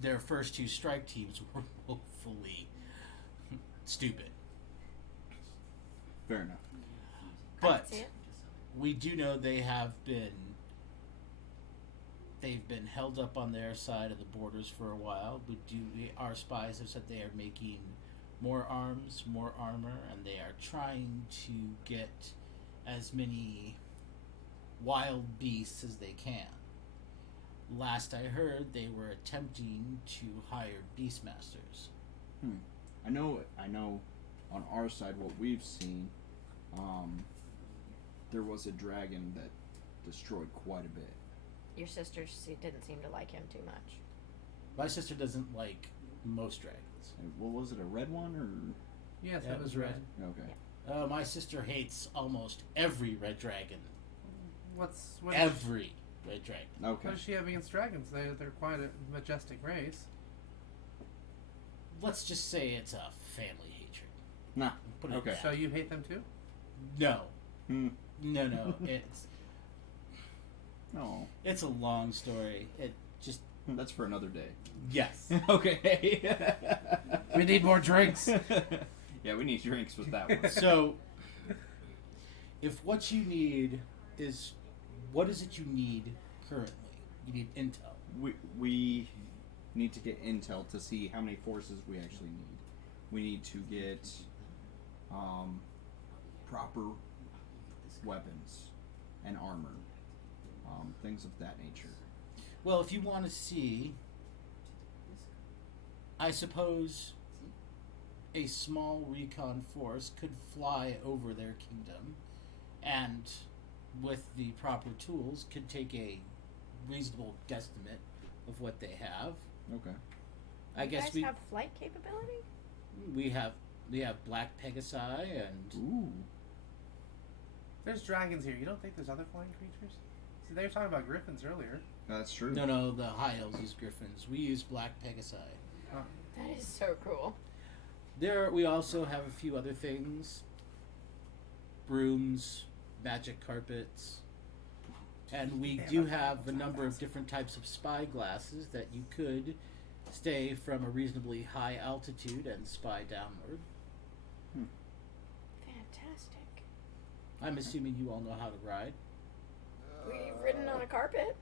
their first two strike teams were woefully stupid. Fair enough. But we do know they've been held up on their side of the borders for a while. Our spies have said they are making more arms, more armor, and they are trying to get as many wild beasts as they can. Last I heard, they were attempting to hire beastmasters. I know on our side what we've seen, there was a dragon that destroyed quite a bit. Your sister didn't seem to like him too much. My sister doesn't like most dragons. What was it, a red one, or? Yes, Yeah, that was red. Okay. My sister hates almost every red dragon. Every red dragon. Okay. What does she have against dragons? They're quite a majestic race. Let's just say it's a family hatred. Nah. Put it Okay. that. So you hate them too? No. Hmm. No. Oh. It's a long story. It just That's for another day. yes. Okay. We need more drinks. Yeah, we need drinks with that one. So, if what you need is, what is it you need currently? You need intel. We need to get intel to see how many forces we actually need. We need to get proper weapons and armor, things of that nature. Well, if you want to see, I suppose a small recon force could fly over their kingdom, and with the proper tools, could take a reasonable guesstimate of what they have. Okay. I guess you guys have flight capability? we have black pegasi and Ooh. There's dragons here. You don't think there's other flying creatures? See, they were talking about griffins earlier. That's true. no, the high elves use griffins. We use black pegasi. That is so cool. We also have a few other things. Brooms, magic carpets. And we do have a number of different types of spy glasses that you could stay from a reasonably high altitude and spy downward. Fantastic. I'm assuming you all know how to ride. We've ridden on a carpet.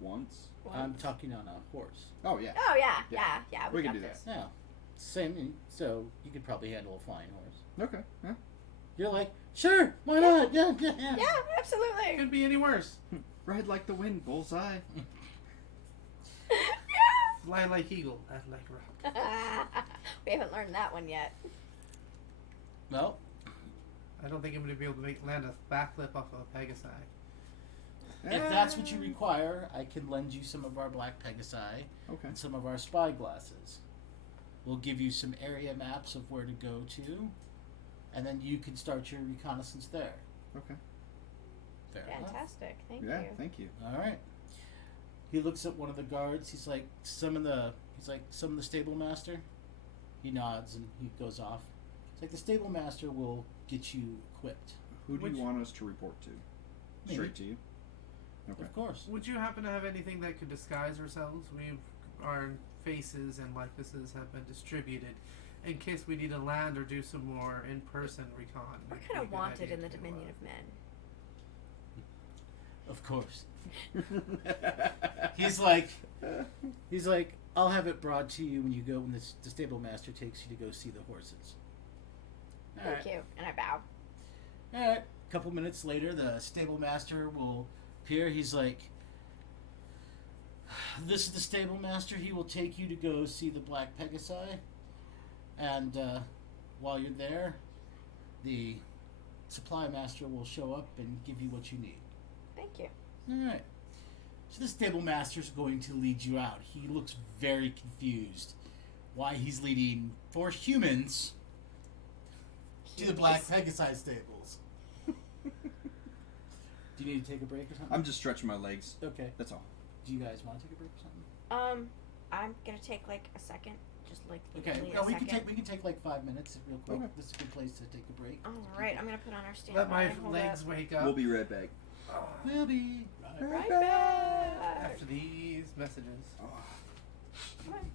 Once. I'm talking on a horse. Oh yeah. Oh yeah. We got can do this. Yeah. Same. So you could probably handle a flying horse. Okay. Yeah. You're like, sure, why not? Yeah. Yeah, absolutely. Could be any worse. Ride like the wind, bullseye. Fly like eagle, act like rock. We haven't learned that one yet. Well, I don't think I'm going to be able to land a backflip off of a Pegasi. if that's what you require, I can lend you some of our black Pegasi Okay. and some of our spy glasses. We'll give you some area maps of where to go to, and then you can start your reconnaissance there. Okay. Fair enough. Fantastic. Thank Yeah. you. Thank you. All right. He looks at one of the guards. He's like, some of the stable master. He nods and he goes off. It's like the stable master will get you equipped. Who do Which- you want us to report to? Me. Straight to you. Okay. Of course. Would you happen to have anything that could disguise ourselves? Our faces and likenesses have been distributed in case we need to land or do some more in-person recon. We're It'd be kind a of good wanted idea in the to, Dominion of Men. Of course. He's like, I'll have it brought to you when you go, when the stable master takes you to go see the horses. All Thank you. And I bow. All right. A couple minutes later, the stable master will appear. He's like, this is the stable master. He will take you to go see the black Pegasi. And while you're there, the supply master will show up and give you what you need. Thank you. All right. So the stable master is going to lead you out. He looks very confused why he's leading 4 humans to the black Pegasi stables. Do you need to take a break or something? I'm just stretching my legs. Okay. That's all. Do you guys want to take a break or something? I'm gonna take like a second, just like Okay. literally No, a we second. can take like 5 minutes real quick. Okay. This is a good place to take a break. All right, I'm gonna put on our standby. Let my Hold legs up. wake up We'll be right back. We'll be Right back. after these messages. Come on.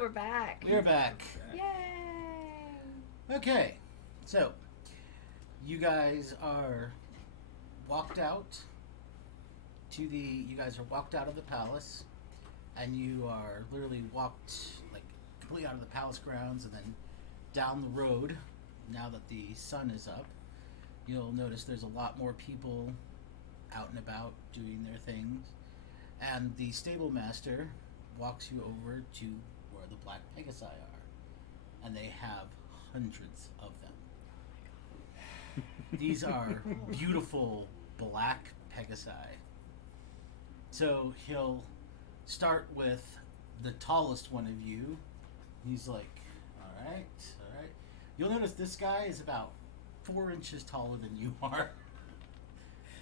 we're back. We're back. Yay! Okay, so you guys are walked out to the. You guys are walked out of the palace, and you are literally walked like completely out of the palace grounds, and then down the road. Now that the sun is up, you'll notice there's a lot more people out and about doing their things, and the stable master walks you over to where the black Pegasi are, and they have hundreds of them. These are beautiful black Pegasi. So he'll start with the tallest one of you. He's like, all right. You'll notice this guy is about 4 inches taller than you are.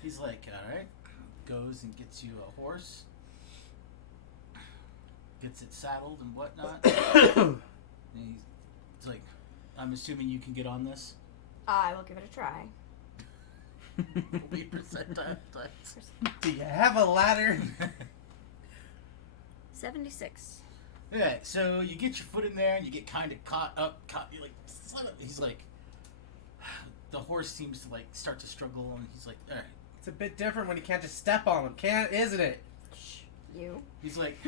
He's like, all right. Goes and gets you a horse. Gets it saddled and whatnot. And he's like, I'm assuming you can get on this? I will give it a try. Will be percentile dice. Do you have a ladder? 76. Okay, so you get your foot in there and you get kind of caught. You're like, son of, he's like, the horse seems to like start to struggle, and he's like, all right. It's a bit different when you can't just step on them, isn't it? Shh, you. He's like,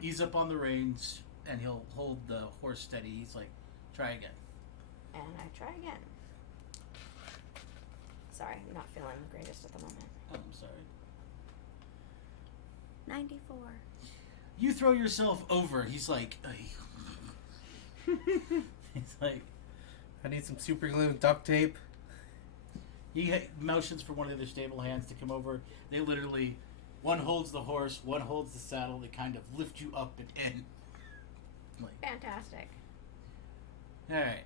ease up on the reins, and he'll hold the horse steady. He's like, try again. And I try again. Sorry, I'm not feeling the greatest at the moment. Oh, I'm sorry. 94. You throw yourself over. He's like, he's like, I need some super glue and duct tape. he motions for one of the stable hands to come over. They literally, one holds the horse, one holds the saddle. They kind of lift you up and in. Like, Fantastic. all right.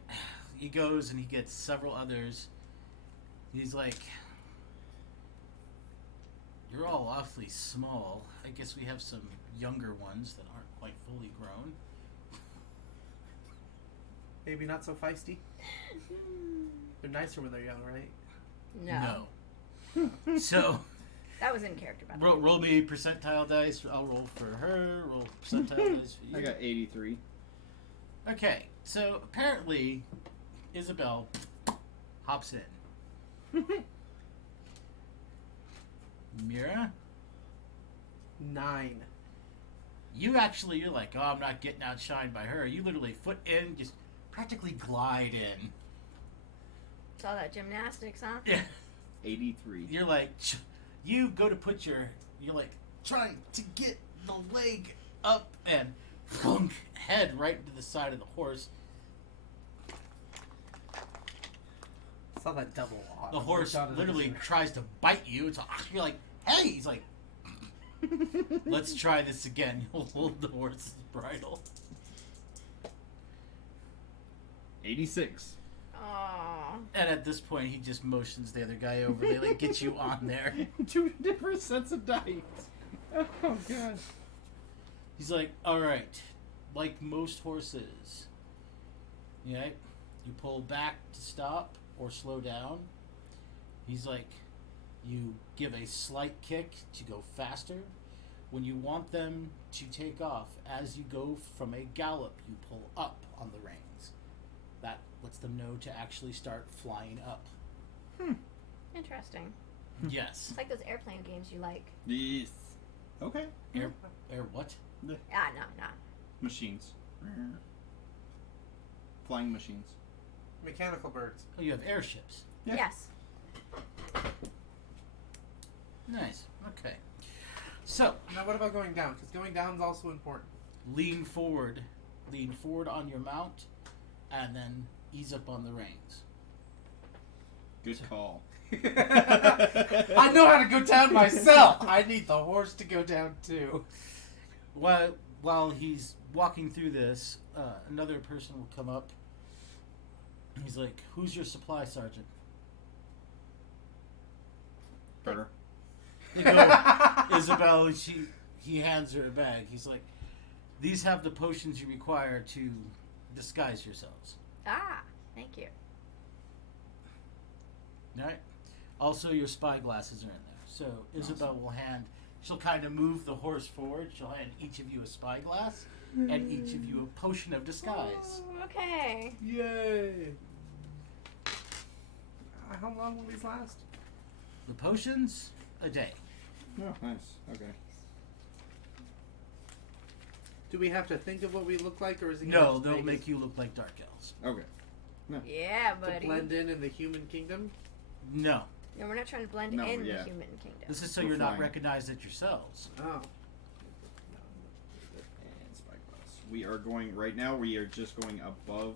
He goes and he gets several others. He's like, you're all awfully small. I guess we have some younger ones that aren't quite fully grown. Maybe not so feisty. They're nicer when they're young, right? No. So, That was in character, by the way. roll me percentile dice. I'll roll for her. Roll percentile dice for you. I got 83. Okay, so apparently, Isabel hops in. Mira, 9. you're like, oh, I'm not getting outshined by her. You literally foot in, just practically glide in. It's all that gymnastics, huh? Yeah. 83. You're like, you go to put you're like, trying to get the leg up and thunk, head right into the side of the horse. Saw that double. The horse literally tries to bite you. It's like, you're like, hey! He's like, let's try this again. You'll hold the horse's bridle. 86. Aww. And at this point, he just motions the other guy over. They like get you on there. 2 different sets of dice. Oh, God. He's like, all right, like most horses, yeah, you pull back to stop or slow down. He's like, you give a slight kick to go faster. When you want them to take off, as you go from a gallop, you pull up on the reins. That lets them know to actually start flying up. Interesting. Yes. It's like those airplane games you like. Yes. Okay. Air what? Ah, no. Machines. Flying machines. Mechanical birds. Oh, you have airships. Yeah. Yes. Nice. Okay. So, Now, what about going down? Because going down is also important. lean forward on your mount, and then ease up on the reins. Good call. I know how to go down myself. I need the horse to go down too. While he's walking through this, another person will come up. He's like, "Who's your supply sergeant?" Her. They go, Isabel. He hands her a bag. He's like, "These have the potions you require to disguise yourselves." Ah, thank you. All right. Also, your spy glasses are in there. So Isabel will hand. She'll kind of move the horse forward. She'll hand each of you a spy glass, and each of you a potion of disguise. Ooh, okay. Yay! How long will these last? The potions, a day. Oh, nice. Okay. Do we have to think of what we look like, or is it No, they'll make you look like dark elves. Okay. Yeah, to buddy. blend in the human kingdom? No, No, we're not trying to blend No, in yeah. the human kingdom. this is so We're you're not flying. recognized as yourselves. Oh. And spyglass. We are going right now. We are just going above.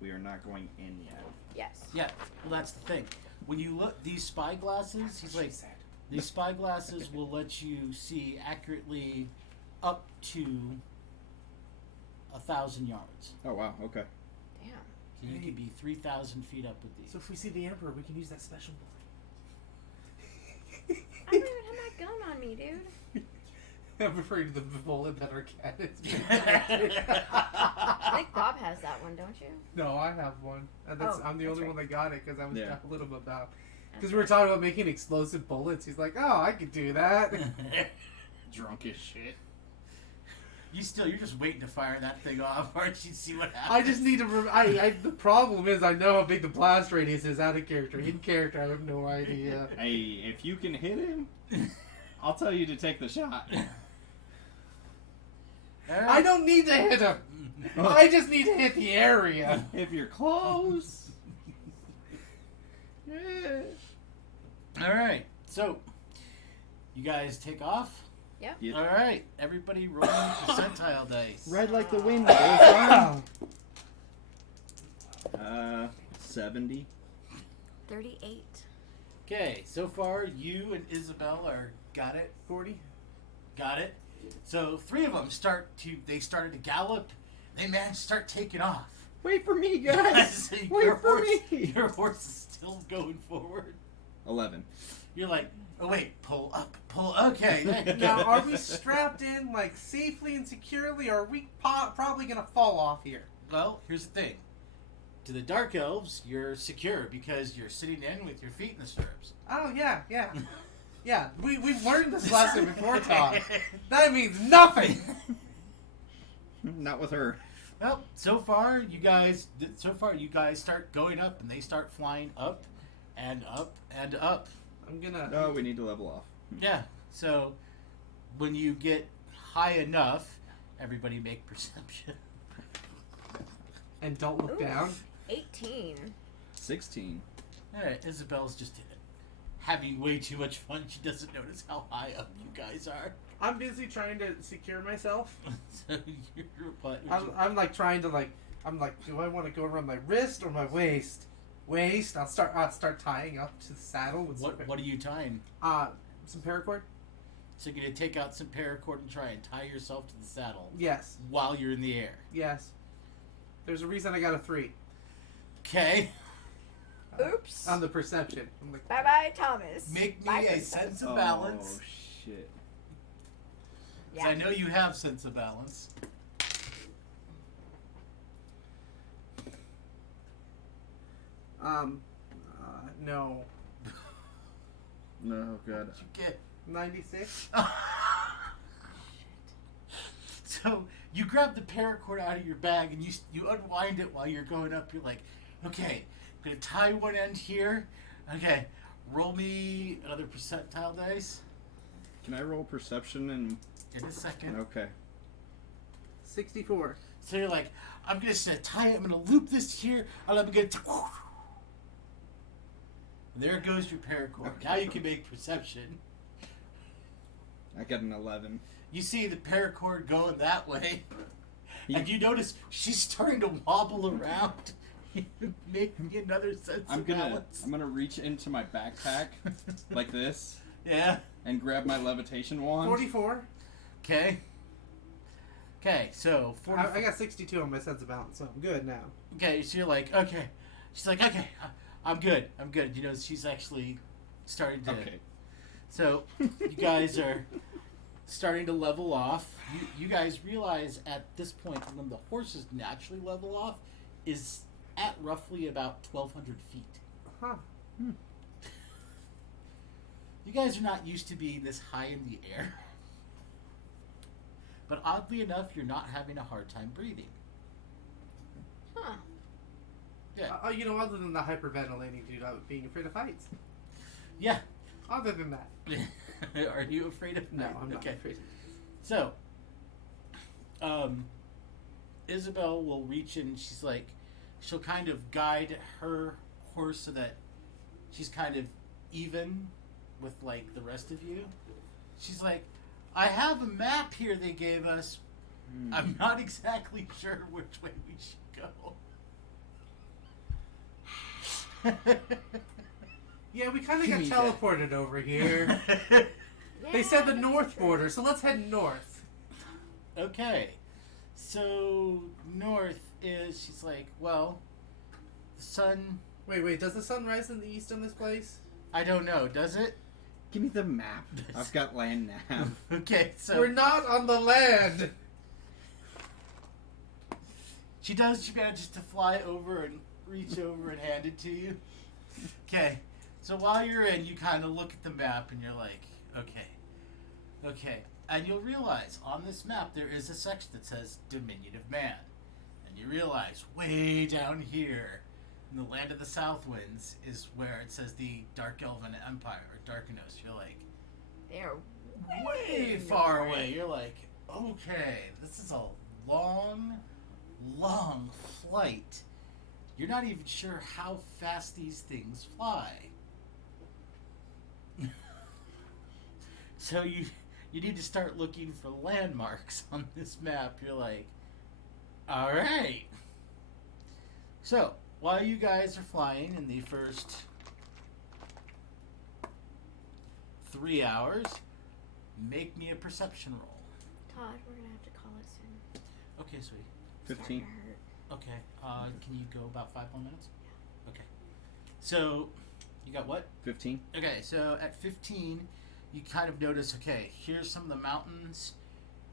We are not going in yet. Yes. Yeah, well, that's the thing. When you look, these spy glasses, he's like, these spy glasses will let you see accurately up to 1,000 yards. Oh wow. Okay. Damn. So you could be 3,000 feet up with these. So if we see the Emperor, we can use that special bullet. I don't even have my gun on me, dude. I'm afraid of the bullet that our cat is. I think Bob has that one, don't you? No, I have one. And that's, Oh, I'm the that's only right. one that got it because I was Yeah. telling him about. Because That's we were right. talking about making explosive bullets. He's like, oh, I could do that. Drunk as shit. You're just waiting to fire that thing off, aren't you? See what happens. I just need to. The problem is, I know how big the blast radius is out of character. In character, I have no idea. Hey, if you can hit him, I'll tell you to take the shot. I don't need to hit him. I just need to hit the area. If you're close. Yeah. All right, so you guys take off. Yep. Yep. All right, everybody roll percentile dice. Ride like the wind goes on. 70. 38. Okay, so far you and Isabel are got it. 40. Got it. So 3 of them started to gallop. They managed to start taking off. Wait for me, guys. So Wait your for horse, me. Your horse is still going forward. 11. You're like, oh wait, pull up, pull. Okay. there you Now, go. are we strapped in like safely and securely, or are we probably gonna fall off here? Well, here's the thing. To the dark elves, you're secure because you're sitting in with your feet in the stirrups. Oh yeah. Yeah, we've learned this lesson before, Todd. That means nothing. Not with her. Well, so far you guys start going up, and they start flying up, and up, and up. I'm gonna. No, we need to level off. Yeah. So when you get high enough, everybody make perception. And don't look Ooh. down. 18. 16. All right, Isabel's just having way too much fun. She doesn't notice how high up you guys are. I'm busy trying to secure myself. So you're what? I'm like trying to like. I'm like, do I want to go around my wrist or my waist? Waist. I'll start tying up to the saddle with What are you tying? some paracord. So you're gonna take out some paracord and try and tie yourself to the saddle Yes. while you're in the air. Yes. There's a reason I got a 3 Okay. Oops. on the perception. I'm like, Bye bye, Thomas. Make me Bye, a Kristen. sense of balance. Oh, shit. 'Cause I know you have sense of balance. no. No, God. What'd you get? 96. So you grab the paracord out of your bag and you unwind it while you're going up. You're like, okay, I'm gonna tie one end here. Okay, roll me another percentile dice Can I roll perception and... in a second. Okay. 64. So you're like, I'm gonna tie it. I'm gonna loop this here, and I'm gonna. There goes your paracord. Now you can make perception. I got an 11. You see the paracord going that way, and you notice she's starting to wobble around. Make me another sense I'm of gonna balance. reach into my backpack like this Yeah. and grab my levitation wand. 44. Okay. Okay. So 40. I got 62 on my sense of balance, so I'm good now. Okay. So you're like, okay. She's like, okay, I'm good. I'm good. You know, she's actually starting to. Okay. So you guys are starting to level off. You guys realize at this point when the horses naturally level off is at roughly about 1,200 feet. Huh. You guys are not used to being this high in the air. but oddly enough, you're not having a hard time breathing. Huh. Yeah. Other than the hyperventilating due to being afraid of heights. Yeah. Other than that. Are you afraid of No, heights? I'm not Okay. afraid. So, Isabel will reach in. She's like, she'll kind of guide her horse so that she's kind of even with like the rest of you. She's like, I have a map here they gave us. I'm not exactly sure which way we should go. Yeah, we kind of Give got me that. teleported over here. They said the north border, so let's head north. Okay, so north is, she's like, well, the sun, Wait, does the sun rise in the east in this place? I don't know, does it? Give me the map. I've got land nav. Okay, so We're not on the land! she manages to fly over and reach over and hand it to you. Okay, so while you're in, you kind of look at the map and you're like, okay. And you'll realize on this map there is a section that says Dominion of Man. And you realize way down here in the land of the South Winds is where it says the Dark Elven Empire, or Darkanos. You're like, They're way far away. You're like, okay, this is a long flight. You're not even sure how fast these things fly. So you need to start looking for landmarks on this map. You're like, all right. So while you guys are flying in the first 3 hours, make me a perception roll. Todd, we're gonna have to call it soon. Okay, sweet. It's 15. starting to hurt. Okay, can you go about 5 more minutes? Yeah. Okay. So, you got what? 15. Okay, so at 15, you kind of notice, okay, here's some of the mountains.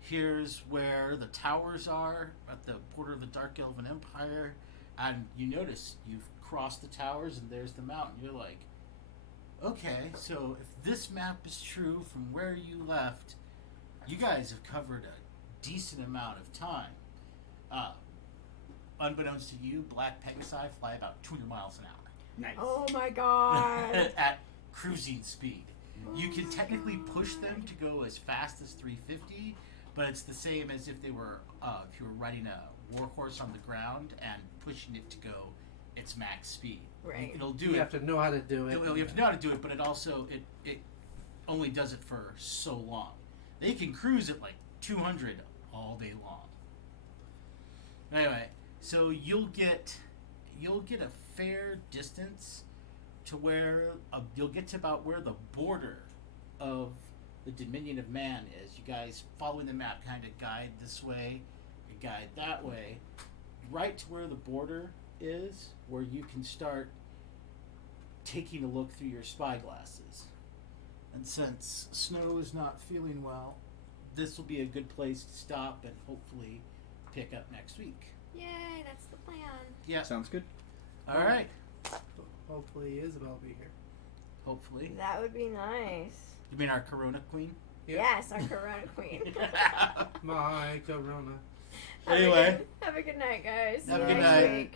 Here's where the towers are at the border of the Dark Elven Empire. And you notice you've crossed the towers and there's the mountain. You're like, okay, so if this map is true from where you left, you guys have covered a decent amount of time. Unbeknownst to you, Black Pegasi fly about 200 miles an hour. Nice. Oh my god. At cruising speed. You can Oh my technically push God. them to go as fast as 350, but it's the same as if they were, if you were riding a warhorse on the ground and pushing it to go its max speed. Right. It'll do You it. have to know how to do it. You have to know how to do it, but it also it only does it for so long. They can cruise at like 200 all day long. Anyway, so you'll get a fair distance to where you'll get to about where the border of the Dominion of Man is. You guys following the map kind of guide this way, you guide that way, right to where the border is, where you can start taking a look through your spy glasses. And since Snow is not feeling well, this will be a good place to stop and hopefully pick up next week. Yay, that's the plan. Yeah. Sounds good. All right. Hopefully Isabel will be here. Hopefully. That would be nice. You mean our Corona Queen? Yes, our Corona Queen. My Corona. Anyway. Have a good night, guys. Have a See you good next night. week.